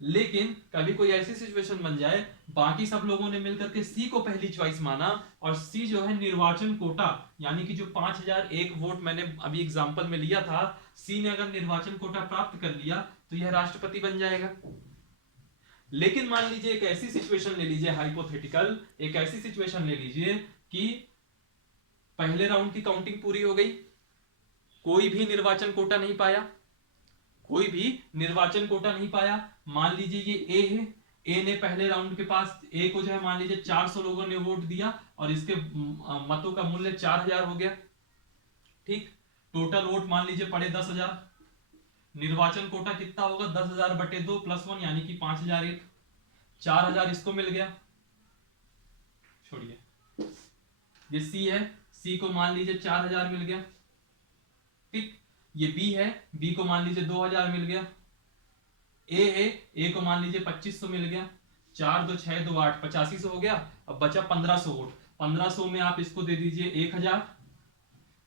लेकिन कभी कोई ऐसी सिचुएशन बन जाए बाकी सब लोगों ने मिलकर के सी को पहली चॉइस माना, और सी जो है निर्वाचन कोटा, यानी कि जो 5001 वोट मैंने अभी एग्जांपल में लिया था, सी ने अगर निर्वाचन कोटा प्राप्त कर लिया तो यह राष्ट्रपति बन जाएगा। लेकिन मान लीजिए एक ऐसी सिचुएशन ले लीजिए, हाइपोथेटिकल एक ऐसी सिचुएशन ले लीजिए कि पहले राउंड की काउंटिंग पूरी हो गई, कोई भी निर्वाचन कोटा नहीं पाया, कोई भी निर्वाचन कोटा नहीं पाया। मान लीजिए ये ए है, ए ने पहले राउंड के पास, ए को जो है मान लीजिए 400 लोगों ने वोट दिया और इसके मतों का मूल्य 4000 हो गया। ठीक, टोटल वोट मान लीजिए पड़े 10,000, निर्वाचन कोटा कितना होगा 10,000 बटे 2 प्लस 1 यानी कि 5,001, 4,000 इसको मिल गया। छोड़िए, ये सी है, सी को मान लीजिए 4,000 मिल गया। ठीक, ये बी है, बी को मान लीजिए 2,000 मिल गया। ए है, ए को मान लीजिए 2500 मिल गया। 4 2 6 2 8 8500 हो गया। अब बचा 1500 वोट, 1500 में आप इसको दे दीजिए 1000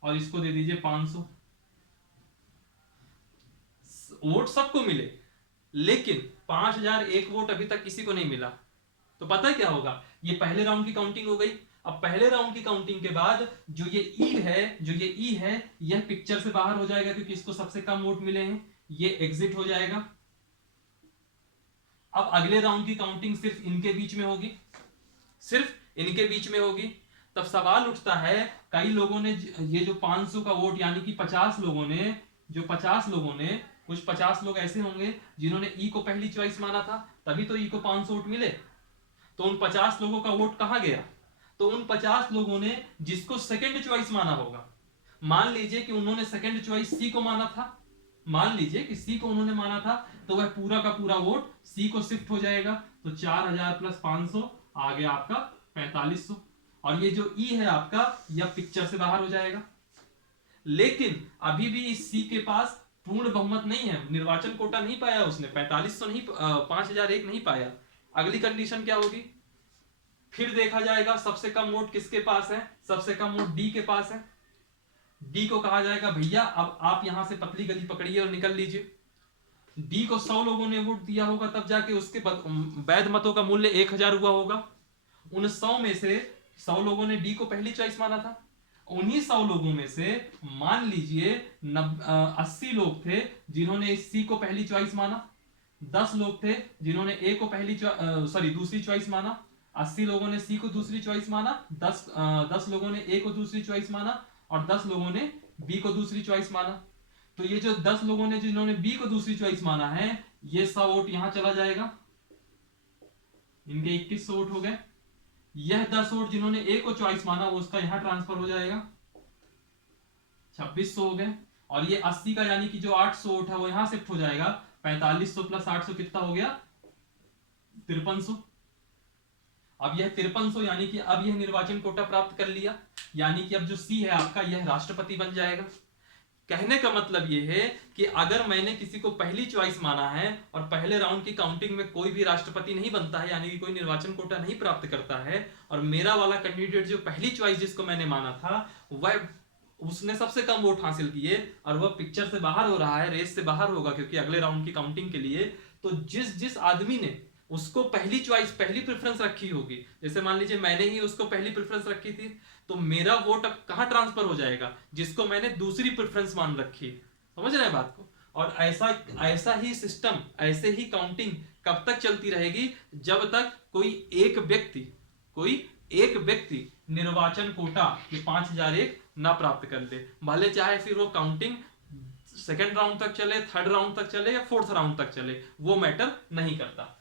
और इसको दे दीजिए 500। वोट सबको मिले, लेकिन 5001 वोट अभी तक किसी को नहीं मिला। तो पता है क्या होगा, ये पहले राउंड की काउंटिंग हो गई। अब पहले राउंड की काउंटिंग के बाद जो ये ई है, यह पिक्चर से बाहर हो जाएगा क्योंकि इसको सबसे कम वोट मिले हैं, ये एग्जिट हो जाएगा। अब अगले राउंड की काउंटिंग सिर्फ इनके बीच में होगी, सिर्फ इनके बीच में होगी। तब सवाल उठता है, कई लोगों ने ये जो 500 का वोट यानी कि 50 लोगों ने कुछ 50 लोग ऐसे होंगे जिन्होंने ई को पहली चॉइस माना था, तभी तो ई को 500 वोट मिले। तो उन 50 लोगों का वोट कहां गया? तो उन 50 लोगों ने जिसको सेकंड चॉइस माना होगा, मान लीजिए कि उन्होंने सेकंड चॉइस सी को माना था, मान लीजिए कि सी को उन्होंने माना था, तो वह पूरा का पूरा वोट सी को शिफ्ट हो जाएगा। तो 4000 प्लस 500 आ गया आपका 4500, और ये जो ई है आपका, यह पिक्चर से बाहर हो जाएगा। लेकिन अभी भी इस सी के पास पूर्ण बहुमत नहीं है, निर्वाचन कोटा नहीं पाया उसने, 4500 नहीं, 5001 नहीं पाया। अगली कंडीशन क्या होगी? फिर देखा जाएगा सबसे कम वोट किसके पास है, सबसे कम वोट डी के पास है। डी को कहा जाएगा भैया अब आप यहां से पतली गली पकड़िए और निकल लीजिए। डी को 100 लोगों ने वोट दिया होगा, तब जाके उसके वैध मतों का मूल्य 1000 हुआ होगा। उन 100 में से 100 लोगों ने डी को पहली चॉइस माना था। उन्हीं 100 लोगों में से मान लीजिए 80 लोग थे जिन्होंने सी को पहली चॉइस माना, 10 लोग थे जिन्होंने ए को दूसरी चॉइस माना, 80 लोगों ने सी को दूसरी चॉइस माना, 10 लोगों ने ए को दूसरी चॉइस माना, और 10 लोगों ने बी को दूसरी चॉइस माना। तो ये जो 10 लोगों ने जिन्होंने बी को दूसरी चॉइस माना है, ये 100 वोट यहां चला जाएगा, इनके 2100 वोट हो गए। यह 10 वोट जिन्होंने ए को चॉइस माना, वो उसका यहां ट्रांसफर हो जाएगा, 2600 हो गए। और ये 80 का यानी कि जो 800 वोट है वो यहां शिफ्ट हो जाएगा, 4500 प्लस 800 कितना हो गया? 5300। अब यह 5300 यानी कि अब यह निर्वाचन कोटा प्राप्त कर लिया, यानी कि अब जो सी है आपका, यह राष्ट्रपति बन जाएगा। कहने का मतलब यह है कि अगर मैंने किसी को पहली चॉइस माना है और पहले राउंड की काउंटिंग में कोई भी राष्ट्रपति नहीं बनता है, यानी कि कोई निर्वाचन कोटा नहीं प्राप्त करता है, और मेरा वाला कैंडिडेट जो पहली चॉइस जिसको मैंने माना था, वह उसने सबसे कम वोट हासिल किए और वह पिक्चर से बाहर हो रहा है, रेस से बाहर होगा क्योंकि अगले राउंड की काउंटिंग के लिए, तो जिस आदमी ने उसको पहली चॉइस, पहली प्रेफरेंस रखी होगी, जैसे मान लीजिए मैंने ही उसको पहली प्रेफरेंस रखी थी, तो मेरा वोट अब कहां ट्रांसफर हो जाएगा? जिसको मैंने दूसरी प्रेफरेंस मान रखी। समझ रहे हैं बात को? और ऐसा ही सिस्टम, ऐसे ही काउंटिंग कब तक चलती रहेगी? जब तक कोई एक व्यक्ति निर्वाचन कोटा के 5001 ना प्राप्त कर ले, भले चाहे फिर वो काउंटिंग सेकेंड राउंड तक चले, थर्ड राउंड तक चले या फोर्थ राउंड तक चले, वो मैटर नहीं करता।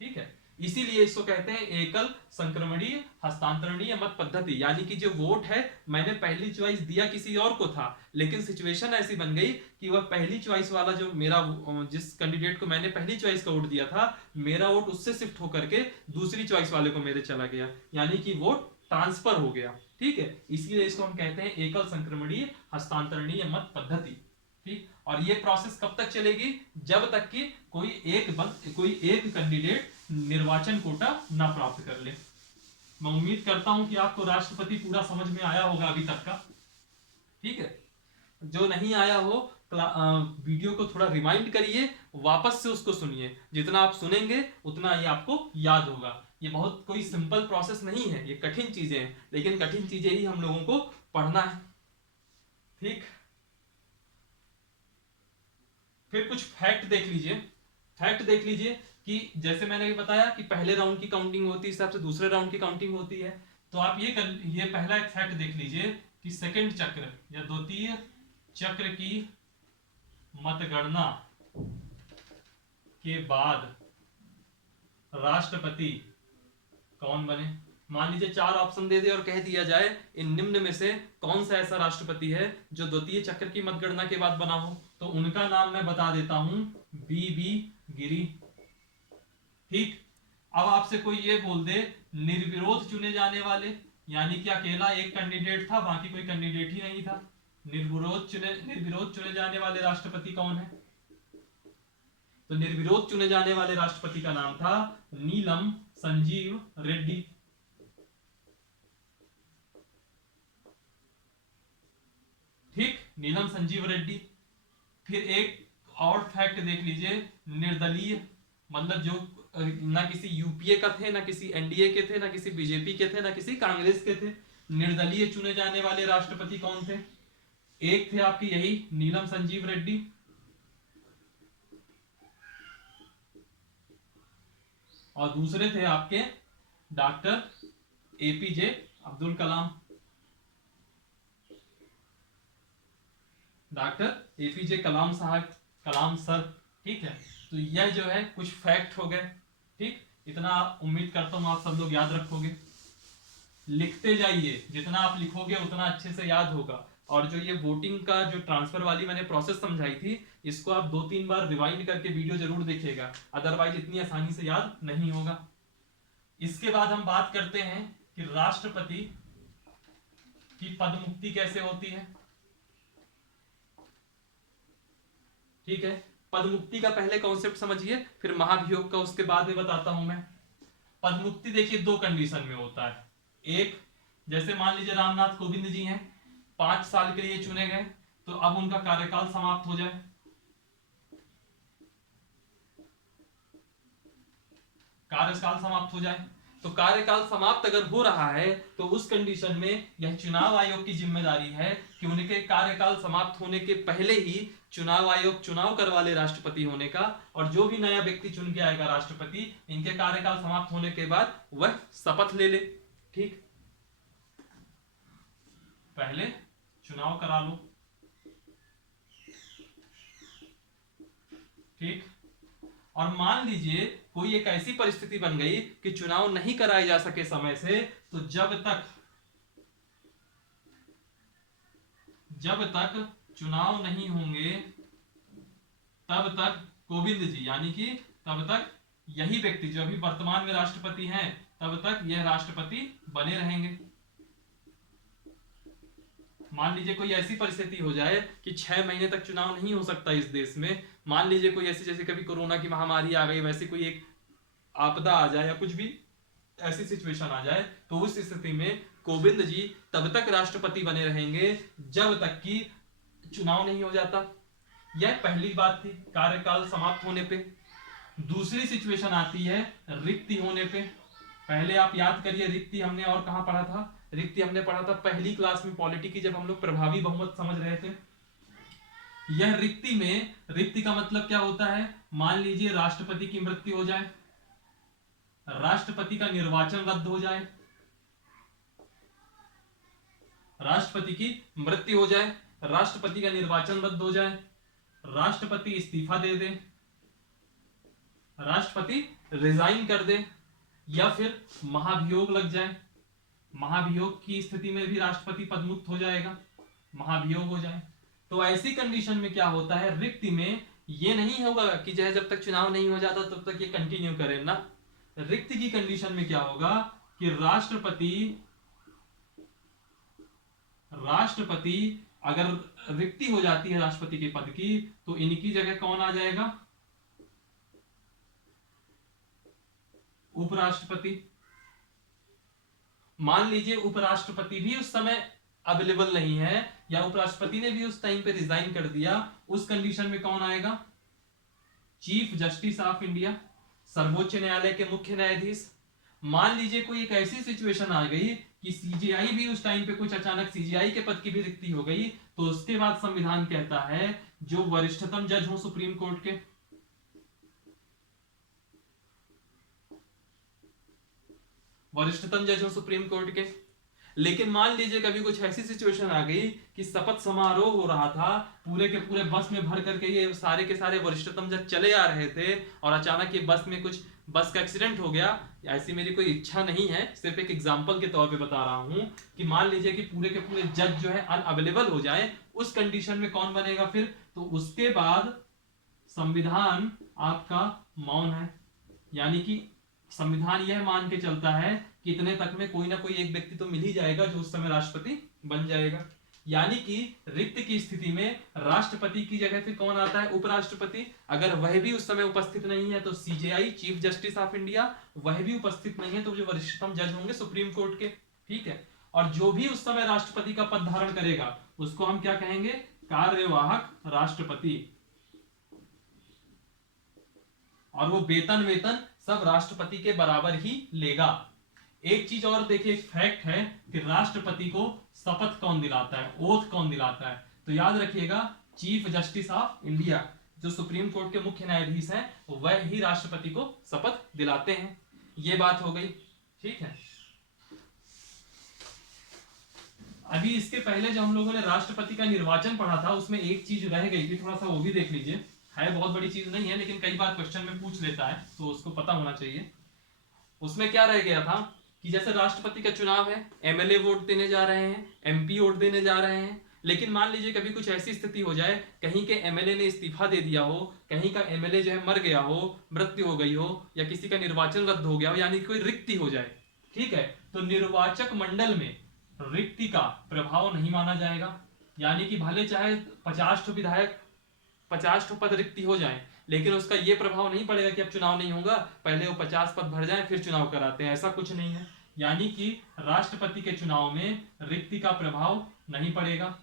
ठीक है, इसीलिए इसको कहते हैं एकल संक्रमणीय हस्तांतरणीय मत पद्धति, यानी कि जो वोट है मैंने पहली चॉइस दिया किसी और को था, लेकिन सिचुएशन ऐसी बन गई कि वह पहली चॉइस वाला जो मेरा, जिस कैंडिडेट को मैंने पहली चॉइस का वोट दिया था, मेरा वोट उससे शिफ्ट होकर के दूसरी चॉइस वाले को मेरे चला गया, यानी कि वोट ट्रांसफर हो गया। ठीक है, इसलिए इसको हम कहते हैं एकल संक्रमणीय हस्तांतरणीय मत पद्धति। ठीक। और ये प्रोसेस कब तक चलेगी? जब तक कि कोई एक कैंडिडेट निर्वाचन कोटा ना प्राप्त कर ले। मैं उम्मीद करता हूं कि आपको राष्ट्रपति पूरा समझ में आया होगा अभी तक का। ठीक है, जो नहीं आया हो वीडियो को थोड़ा रिमाइंड करिए, वापस से उसको सुनिए। जितना आप सुनेंगे उतना ही आपको याद होगा। ये बहुत कोई सिंपल प्रोसेस नहीं है, ये कठिन चीजें हैं, लेकिन कठिन चीजें ही हम लोगों को पढ़ना है। ठीक, फिर कुछ फैक्ट देख लीजिए। फैक्ट देख लीजिए कि जैसे मैंने बताया कि पहले राउंड की काउंटिंग होती है, इस हिसाब से दूसरे राउंड की काउंटिंग होती है। तो आप ये पहला एक फैक्ट देख लीजिए कि सेकंड चक्र या द्वितीय चक्र की मतगणना के बाद राष्ट्रपति कौन बने। मान लीजिए 4 ऑप्शन दे दे और कह दिया जाए इन निम्न में से कौन सा ऐसा राष्ट्रपति है जो द्वितीय चक्र की मतगणना के बाद बना हो, तो उनका नाम मैं बता देता हूं, बीबी गिरी। ठीक, अब आपसे कोई ये बोल दे निर्विरोध चुने जाने वाले, यानी कि अकेला एक कैंडिडेट था, बाकी कोई कैंडिडेट ही नहीं था, निर्विरोध चुने जाने वाले राष्ट्रपति कौन है? तो निर्विरोध चुने जाने वाले राष्ट्रपति का नाम था नीलम संजीव रेड्डी। ठीक, नीलम संजीव रेड्डी। फिर एक और फैक्ट देख लीजिए, निर्दलीय, मतलब जो ना किसी यूपीए का थे, ना किसी एनडीए के थे, ना किसी बीजेपी के थे, ना किसी कांग्रेस के थे, निर्दलीय चुने जाने वाले राष्ट्रपति कौन थे? एक थे आपकी यही नीलम संजीव रेड्डी, और दूसरे थे आपके doctor APJ Abdul Kalam. Doctor APJ कलाम साहब, कलाम सर। ठीक है, तो यह जो है कुछ फैक्ट हो गए। ठीक, इतना उम्मीद करता हूं आप सब लोग याद रखोगे। लिखते जाइए, जितना आप लिखोगे उतना अच्छे से याद होगा। और जो ये वोटिंग का जो ट्रांसफर वाली मैंने प्रोसेस समझाई थी, इसको आप 2-3 बार रिवाइंड करके वीडियो जरूर देखिएगा, अदरवाइज इतनी आसानी से याद नहीं होगा। इसके बाद हम बात करते हैं कि राष्ट्रपति की पदमुक्ति कैसे होती है। ठीक है, पदमुक्ति का पहले कॉन्सेप्ट समझिए, फिर महाभियोग का उसके बाद में बताता हूं मैं। पदमुक्ति देखिए 2 कंडीशन में होता है। एक, जैसे मान लीजिए रामनाथ कोविंद जी हैं, 5 साल के लिए चुने गए, तो अब उनका कार्यकाल समाप्त हो जाए, कार्यकाल समाप्त हो जाए। तो कार्यकाल समाप्त अगर हो रहा है तो उस कंडीशन में यह चुनाव आयोग की जिम्मेदारी है कि उनके कार्यकाल समाप्त होने के पहले ही चुनाव आयोग चुनाव करवा ले राष्ट्रपति होने का, और जो भी नया व्यक्ति चुन के आएगा राष्ट्रपति, इनके कार्यकाल समाप्त होने के बाद वह शपथ ले ले। ठीक, पहले चुनाव करा लो। ठीक, और मान लीजिए कोई एक ऐसी परिस्थिति बन गई कि चुनाव नहीं कराए जा सके समय से, तो जब तक चुनाव नहीं होंगे तब तक कोविंद जी, यानी कि तब तक यही व्यक्ति जो अभी वर्तमान में राष्ट्रपति हैं, तब तक यह राष्ट्रपति बने रहेंगे। मान लीजिए कोई ऐसी परिस्थिति हो जाए कि 6 महीने तक चुनाव नहीं हो सकता इस देश में, मान लीजिए कोई ऐसी, जैसे कभी कोरोना की महामारी आ गई, वैसी कोई एक आपदा आ जाए या कुछ भी ऐसी सिचुएशन आ जाए, तो उस स्थिति में कोविंद जी तब तक राष्ट्रपति बने रहेंगे जब तक कि चुनाव नहीं हो जाता। यह पहली बात थी कार्यकाल समाप्त होने पे। दूसरी सिचुएशन आती है रिक्ति होने पे। पहले आप याद करिए, रिक्ति हमने और कहां पढ़ा था? रिक्ति हमने पढ़ा था पहली क्लास में पॉलिटी की, जब हम लोग प्रभावी बहुमत समझ रहे थे। यह रिक्ति में, रिक्ति का मतलब क्या होता है? मान लीजिए राष्ट्रपति की मृत्यु हो जाए, राष्ट्रपति का निर्वाचन रद्द हो जाए, राष्ट्रपति की मृत्यु हो जाए, राष्ट्रपति का निर्वाचन रद्द हो जाए, राष्ट्रपति इस्तीफा दे दे, राष्ट्रपति रिजाइन कर दे, या फिर महाभियोग लग जाए। महाभियोग की स्थिति में भी राष्ट्रपति पदमुक्त हो जाएगा, महाभियोग हो जाए। तो ऐसी कंडीशन में क्या होता है, रिक्ति में ये नहीं होगा कि जब तक चुनाव नहीं हो जाता तब तक ये कंटिन्यू करें ना। रिक्ति की कंडीशन में क्या होगा कि राष्ट्रपति अगर रिक्ति हो जाती है राष्ट्रपति के पद की तो इनकी जगह कौन आ जाएगा? उपराष्ट्रपति। मान लीजिए उपराष्ट्रपति भी उस समय अवेलेबल नहीं है या उपराष्ट्रपति ने भी उस टाइम पे रिजाइन कर दिया, उस कंडीशन में कौन आएगा? चीफ जस्टिस ऑफ इंडिया, सर्वोच्च न्यायालय के मुख्य न्यायाधीश। मान लीजिए कोई एक ऐसी सिचुएशन आ गई कि सीजेआई भी उस टाइम पे कुछ अचानक सीजेआई के पद की भी रिक्ति हो गई, तो उसके बाद संविधान कहता है जो वरिष्ठतम जज हो सुप्रीम कोर्ट के, वरिष्ठतम जज हो सुप्रीम कोर्ट के। लेकिन मान लीजिए कभी कुछ ऐसी सिचुएशन आ गई कि शपथ समारोह हो रहा था, पूरे के पूरे बस में भर करके ये सारे के सारे वरिष्ठतम जज चले आ रहे थे और अचानक ये बस का एक्सीडेंट हो गया। ऐसी मेरी कोई इच्छा नहीं है, सिर्फ एक एग्जांपल के तौर पे बता रहा हूं कि मान लीजिए कि पूरे के पूरे जज जो है अनअवेलेबल हो जाए, उस कंडीशन में कौन बनेगा फिर? तो उसके बाद संविधान आपका मौन है, यानी कि संविधान यह मान के चलता है कि इतने तक में कोई ना कोई एक व्यक्ति तो मिल ही जाएगा जो उस समय राष्ट्रपति बन जाएगा। यानी कि रिक्त की स्थिति में राष्ट्रपति की जगह फिर कौन आता है? उपराष्ट्रपति। अगर वह भी उस समय उपस्थित नहीं है तो CJI, chief justice of India, वह भी उपस्थित नहीं है तो जो वरिष्ठतम जज होंगे सुप्रीम कोर्ट के, ठीक है। और जो भी उस समय राष्ट्रपति का पद धारण करेगा उसको हम क्या कहेंगे? कार्यवाहक राष्ट्रपति। और वो वेतन सब राष्ट्रपति के बराबर ही लेगा। एक चीज और देखिए, एक फैक्ट है कि राष्ट्रपति को शपथ कौन दिलाता है, ओथ कौन दिलाता है? तो याद रखिएगा, चीफ जस्टिस ऑफ इंडिया, जो सुप्रीम कोर्ट के मुख्य न्यायाधीश हैं, वह ही राष्ट्रपति को शपथ दिलाते हैं। ये बात हो गई, ठीक है। अभी इसके पहले जो हम लोगों ने राष्ट्रपति का निर्वाचन पढ़ा था, उसमें एक चीज रह गई थी, थोड़ा सा वो भी देख लीजिए। है बहुत बड़ी चीज नहीं है, लेकिन कई बार क्वेश्चन में पूछ लेता है तो उसको पता होना चाहिए। उसमें क्या रह गया था कि जैसे राष्ट्रपति का चुनाव है, एमएलए वोट देने जा रहे हैं, एमपी वोट देने जा रहे हैं, लेकिन मान लीजिए कभी कुछ ऐसी स्थिति हो जाए, कहीं के एमएलए ने इस्तीफा दे दिया हो, कहीं का एमएलए जो है मर गया हो, मृत्यु हो गई हो, या किसी का निर्वाचन रद्द हो गया हो, यानी कोई रिक्ति हो जाए, ठीक है, तो निर्वाचक मंडल में रिक्ति का प्रभाव नहीं माना जाएगा। यानी कि भले चाहे 50 विधायक 50 पद रिक्ति हो जाए, लेकिन उसका यह प्रभाव नहीं पड़ेगा कि अब चुनाव नहीं होगा, पहले वो 50 पद भर जाए फिर चुनाव कराते हैं, ऐसा कुछ नहीं है। यानी कि राष्ट्रपति के चुनाव में रिक्ति का प्रभाव नहीं पड़ेगा।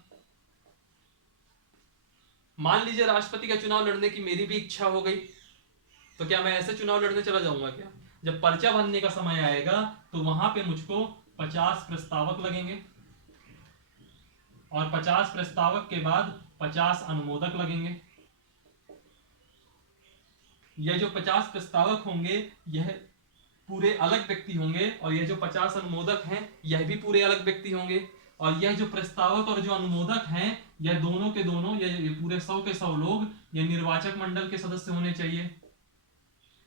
मान लीजिए राष्ट्रपति का चुनाव लड़ने की मेरी भी इच्छा हो गई, तो क्या मैं ऐसे चुनाव लड़ने चला जाऊंगा क्या? जब पर्चा भरने का समय आएगा तो वहां पे मुझको 50 प्रस्तावक लगेंगे और 50 प्रस्तावक के बाद 50 अनुमोदक लगेंगे। यह जो 50 प्रस्तावक होंगे यह पूरे अलग व्यक्ति होंगे, और यह जो 50 अनुमोदक हैं यह भी पूरे अलग व्यक्ति होंगे। और यह जो प्रस्तावक और जो अनुमोदक हैं यह दोनों के दोनों, यह पूरे 100 के 100 लोग यह निर्वाचक मंडल के सदस्य होने चाहिए।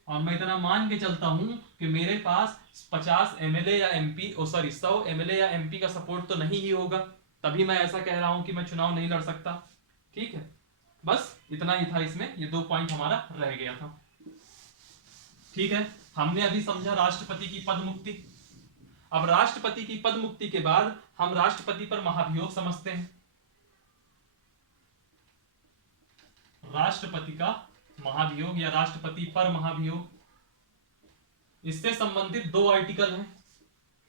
और मैं इतना मान के चलता हूं कि मेरे पास 50 एमएलए या एमपी 100 एमएलए या एमपी का सपोर्ट तो नहीं ही होगा, तभी मैं ऐसा कह रहा हूं कि मैं चुनाव नहीं लड़ सकता। ठीक है, बस इतना ही था इसमें, ये 2 पॉइंट हमारा रह गया था। ठीक है, हमने अभी समझा राष्ट्रपति की पद मुक्ति। अब राष्ट्रपति की पद मुक्ति के बाद हम राष्ट्रपति पर महाभियोग समझते हैं। राष्ट्रपति का महाभियोग या राष्ट्रपति पर महाभियोग, इससे संबंधित 2 आर्टिकल हैं,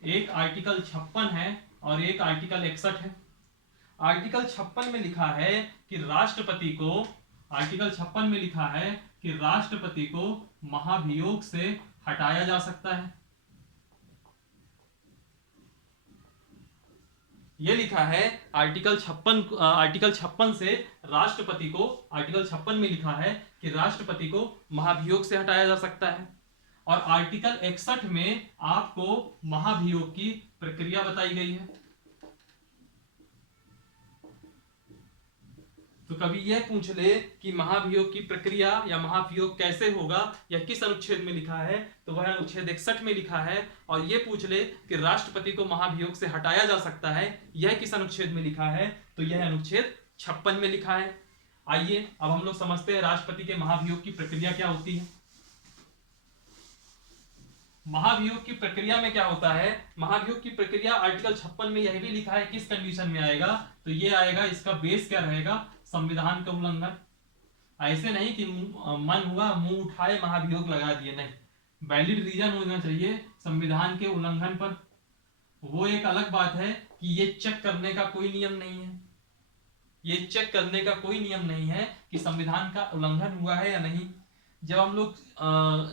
एक आर्टिकल 56 है और एक आर्टिकल 61 है। आर्टिकल 56 में लिखा है कि राष्ट्रपति को, आर्टिकल 56 में लिखा है कि राष्ट्रपति को महाभियोग से हटाया जा सकता है। यह लिखा है आर्टिकल 56 से राष्ट्रपति को, आर्टिकल 56 में लिखा है कि राष्ट्रपति को महाभियोग से हटाया जा सकता है। और आर्टिकल 61 में आपको महाभियोग की प्रक्रिया बताई गई है। तो कभी यह पूछ ले कि महाभियोग की प्रक्रिया या महाभियोग कैसे होगा या किस अनुच्छेद में लिखा है, तो वह अनुच्छेद 61 में लिखा है। और यह पूछ ले कि राष्ट्रपति को महाभियोग से हटाया जा सकता है, यह किस अनुच्छेद में लिखा है, तो यह अनुच्छेद 56 में लिखा है। आइए अब हम लोग समझते हैं राष्ट्रपति के महाभियोग की प्रक्रिया क्या होती है। महाभियोग की प्रक्रिया में क्या होता है, महाभियोग की प्रक्रिया आर्टिकल 56 में यह भी लिखा है किस कंडीशन में आएगा, तो ये आएगा, इसका बेस क्या रहेगा, संविधान का उल्लंघन। ऐसे नहीं कि मन हुआ मुंह उठाए महाभियोग लगा दिए, नहीं, वैलिड रीजन होना चाहिए संविधान के उल्लंघन पर। वो एक अलग बात है कि ये चेक करने का कोई नियम नहीं है, ये चेक करने का कोई नियम नहीं है कि संविधान का उल्लंघन हुआ है या नहीं। जब हम लोग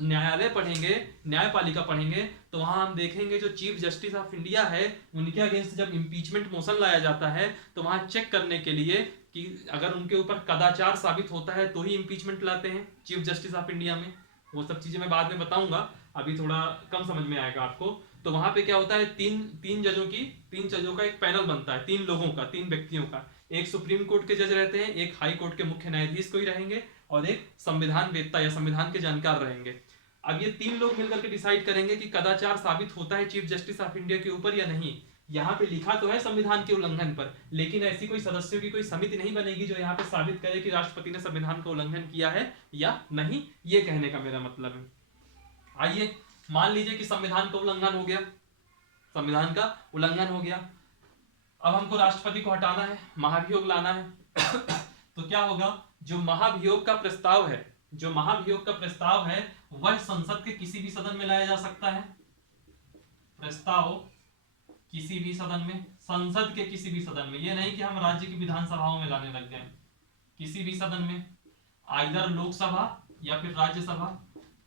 न्यायालय पढ़ेंगे, न्यायपालिका पढ़ेंगे, तो वहां हम देखेंगे जो चीफ जस्टिस ऑफ इंडिया है उनके अगेंस्ट जब इम्पीचमेंट मोशन लाया जाता है तो वहां चेक करने के लिए कि अगर उनके ऊपर कदाचार साबित होता है तो ही इम्पीचमेंट लाते हैं चीफ जस्टिस ऑफ इंडिया में। वो सब चीजें मैं बाद में बताऊंगा, अभी थोड़ा कम समझ में आएगा आपको। तो वहां पे क्या होता है, तीन जजों का एक पैनल बनता है, 3 लोगों का, 3 व्यक्तियों का। एक सुप्रीम कोर्ट के जज रहते हैं, एक हाई कोर्ट के मुख्य न्यायाधीश कोई रहेंगे, और एक संविधान वेत्ता या संविधान के जानकार रहेंगे। अब ये 3 लोग मिलकर के डिसाइड करेंगे कि कदाचार साबित होता है चीफ जस्टिस ऑफ इंडिया के ऊपर या नहीं। यहाँ पे लिखा तो है संविधान के उल्लंघन पर, लेकिन ऐसी कोई सदस्यों की कोई समिति नहीं बनेगी जो यहाँ पे साबित करे कि राष्ट्रपति ने संविधान का उल्लंघन किया है या नहीं। ये कहने का मेरा मतलब है। आइए मान लीजिए कि संविधान का उल्लंघन हो गया, संविधान का उल्लंघन हो गया, अब हमको राष्ट्रपति को हटाना है, महाभियोग लाना है। तो क्या होगा, जो महाभियोग का प्रस्ताव है, जो महाभियोग का प्रस्ताव है वह संसद के किसी भी सदन में लाया जा सकता है। प्रस्ताव किसी भी सदन में, संसद के किसी भी सदन में, ये नहीं कि हम राज्य की विधानसभाओं में लाने लग गए, किसी भी सदन में, आइदर लोकसभा या फिर राज्यसभा,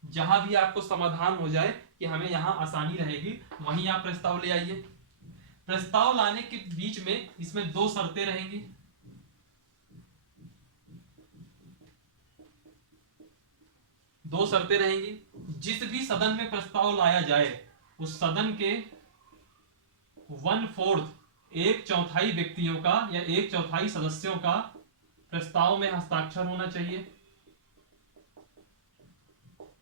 जहां भी आपको समाधान हो जाए कि हमें यहां आसानी रहेगी वहीं आप प्रस्ताव ले आइए। प्रस्ताव लाने के बीच में इसमें 2 शर्तें रहेंगी। दो शर्तें रहेंगी। जिस भी सदन में प्रस्ताव लाया जाए उस सदन के 1/4, 1/4 व्यक्तियों का या 1/4 सदस्यों का प्रस्ताव में हस्ताक्षर होना चाहिए।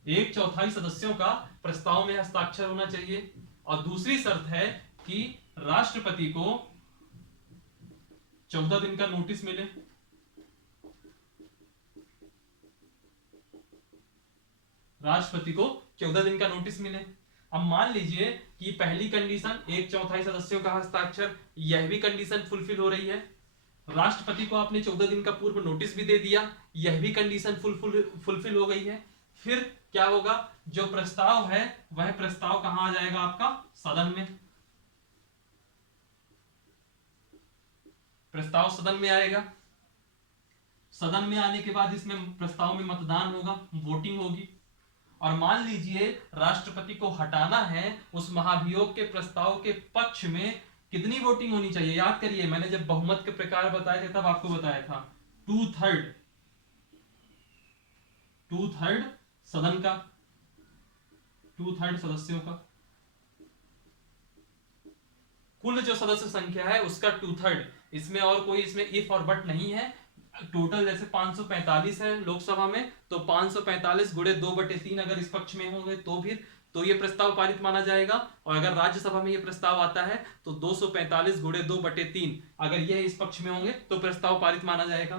1/4 सदस्यों का प्रस्ताव में हस्ताक्षर होना चाहिए। और दूसरी शर्त है कि राष्ट्रपति को 14 दिन का नोटिस मिले। राष्ट्रपति को 14 दिन का नोटिस मिले। अब मान लीजिए कि पहली कंडीशन 1/4 सदस्यों का हस्ताक्षर, यह भी कंडीशन फुलफिल हो रही है। राष्ट्रपति को आपने 14 दिन का पूर्व नोटिस भी दे दिया, यह भी कंडीशन फुलफिल हो गई है। फिर क्या होगा, जो प्रस्ताव है वह प्रस्ताव कहां आ जाएगा, आपका सदन में। प्रस्ताव सदन में आएगा। सदन में आने के बाद इसमें प्रस्ताव में मतदान होगा, वोटिंग होगी। और मान लीजिए राष्ट्रपति को हटाना है, उस महाभियोग के प्रस्ताव के पक्ष में कितनी वोटिंग होनी चाहिए, याद करिए, मैंने जब बहुमत के प्रकार बताए थे तब आपको बताया था 2/3 सदन का, 2/3 सदस्यों का, कुल जो सदस्य संख्या है उसका 2/3। इसमें और कोई इसमें इफ और बट नहीं है। टोटल जैसे 545 है लोकसभा में, तो 545 गुणे 2/3 अगर इस पक्ष में होंगे तो ये प्रस्ताव पारित माना जाएगा। और अगर राज्यसभा में ये प्रस्ताव आता है तो 245 गुणे 2/3 अगर ये इस पक्ष में होंगे तो प्रस्ताव पारित माना जाएगा।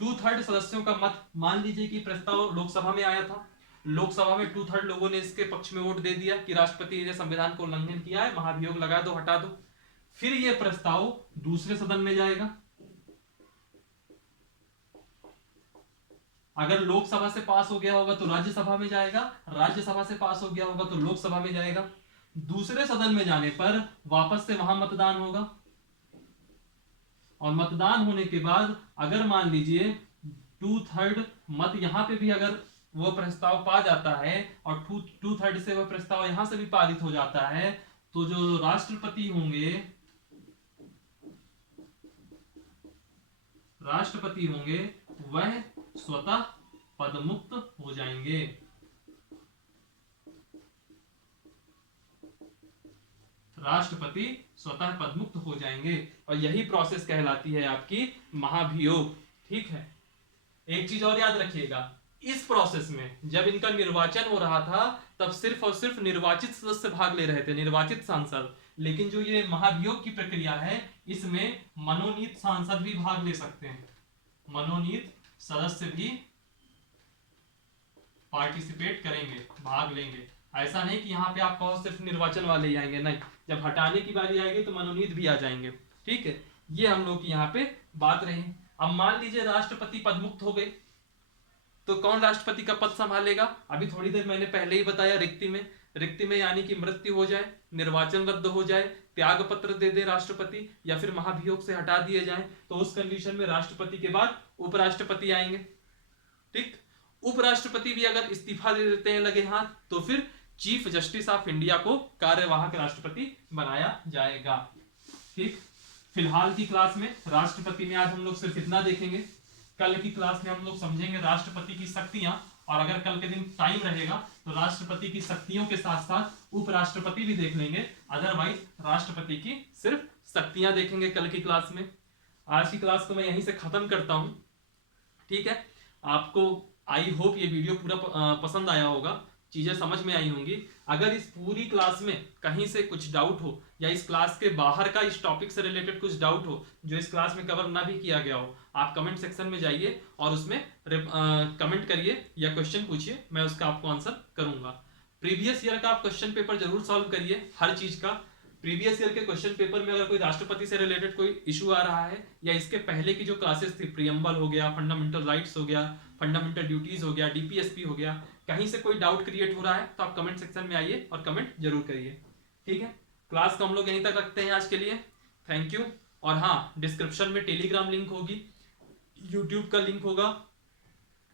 2/3 सदस्यों का मत, मान लीजिए कि प्रस्ताव लोकसभा में आया था, लोकसभा में 2/3 लोगों ने इसके पक्ष में वोट दे दिया कि राष्ट्रपति ने संविधान को उल्लंघन किया है, महाभियोग लगा दो, हटा दो। फिर यह प्रस्ताव दूसरे सदन में जाएगा। अगर लोकसभा से पास हो गया होगा तो राज्यसभा में जाएगा, राज्यसभा से पास हो गया होगा तो लोकसभा में जाएगा। दूसरे सदन में जाने पर वापस से वहां मतदान होगा। और मतदान होने के बाद अगर मान लीजिए 2/3 मत यहां पे भी अगर वो प्रस्ताव पा जाता है और 2/3 से वह प्रस्ताव यहां से भी पारित हो जाता है, तो जो राष्ट्रपति होंगे वह स्वतः पदमुक्त हो जाएंगे। राष्ट्रपति स्वतः पदमुक्त हो जाएंगे और यही प्रोसेस कहलाती है आपकी महाभियोग। ठीक है, एक चीज और याद रखिएगा, इस प्रोसेस में जब इनका निर्वाचन हो रहा था तब सिर्फ और सिर्फ निर्वाचित सदस्य भाग ले रहे थे, निर्वाचित सांसद। लेकिन जो ये महाभियोग की प्रक्रिया है इसमें मनोनीत सांसद भी भाग ले सकते हैं, मनोनीत सदस्य भी पार्टिसिपेट करेंगे, भाग लेंगे। ऐसा नहीं कि यहाँ पे आप कहो सिर्फ निर्वाचन वाले ही आएंगे, नहीं, जब हटाने की बारी आएगी तो मनोनीत भी आ जाएंगे। ठीक है, ये हम लोग की यहाँ पे बात रही। अब मान लीजिए राष्ट्रपति पद मुक्त हो गए, तो कौन राष्ट्रपति का पद संभालेगा? अभी थोड़ी देर मैंने पहले ही बताया, रिक्ति में यानी कि मृत्यु हो जाए, निर्वाचन रद्द हो जाए, त्याग पत्र दे दे राष्ट्रपति, या फिर महाभियोग से हटा दिए जाए, तो उस कंडीशन में राष्ट्रपति के बाद उपराष्ट्रपति आएंगे। ठीक, उपराष्ट्रपति भी अगर इस्तीफा दे देते हैं लगे हाथ, तो फिर चीफ जस्टिस ऑफ इंडिया को कार्यवाहक राष्ट्रपति बनाया जाएगा। ठीक, फिलहाल की क्लास में राष्ट्रपति में आज हम लोग सिर्फ इतना देखेंगे। कल की क्लास में हम लोग समझेंगे राष्ट्रपति की शक्तियां, और अगर कल के दिन टाइम रहेगा तो राष्ट्रपति की शक्तियों के साथ साथ उपराष्ट्रपति भी देख लेंगे, अदरवाइज राष्ट्रपति की सिर्फ शक्तियां देखेंगे कल की क्लास में। आज की क्लास को मैं यहीं से खत्म करता हूं। ठीक है, आपको आई होप ये वीडियो पूरा पसंद आया होगा, चीजें समझ में आई होंगी। अगर इस पूरी क्लास में कहीं से कुछ डाउट हो, या इस क्लास के बाहर का इस टॉपिक से रिलेटेड कुछ डाउट हो जो इस क्लास में कवर ना भी किया गया हो, आप कमेंट सेक्शन में जाइए और उसमें कमेंट करिए या क्वेश्चन पूछिए, मैं उसका आपको आंसर करूंगा। प्रीवियस ईयर का आप क्वेश्चन पेपर जरूर सॉल्व करिए, हर चीज का। प्रीवियस ईयर के क्वेश्चन पेपर में अगर कोई राष्ट्रपति से रिलेटेड कोई इशू आ रहा है, या इसके पहले की जो क्लासेस थी, प्रियम्बल हो गया, फंडामेंटल राइट्स हो गया, फंडामेंटल ड्यूटीज हो गया, डीपीएसपी हो गया, कहीं से कोई डाउट क्रिएट हो रहा है तो आप कमेंट सेक्शन में आइए और कमेंट जरूर करिए। ठीक है, क्लास को हम लोग यहीं तक रखते हैं आज के लिए। Thank you. और हाँ, डिस्क्रिप्शन में टेलीग्राम लिंक होगी, यूट्यूब का लिंक होगा,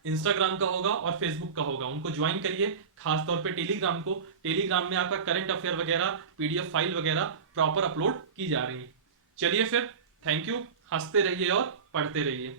इंस्टाग्राम का होगा और फेसबुक का होगा, उनको ज्वाइन करिए। खासतौर पे टेलीग्राम को, टेलीग्राम में आपका करंट अफेयर वगैरह, पीडीएफ फाइल वगैरह प्रॉपर अपलोड की जा रही है। चलिए फिर, थैंक यू, हंसते रहिए और पढ़ते रहिए।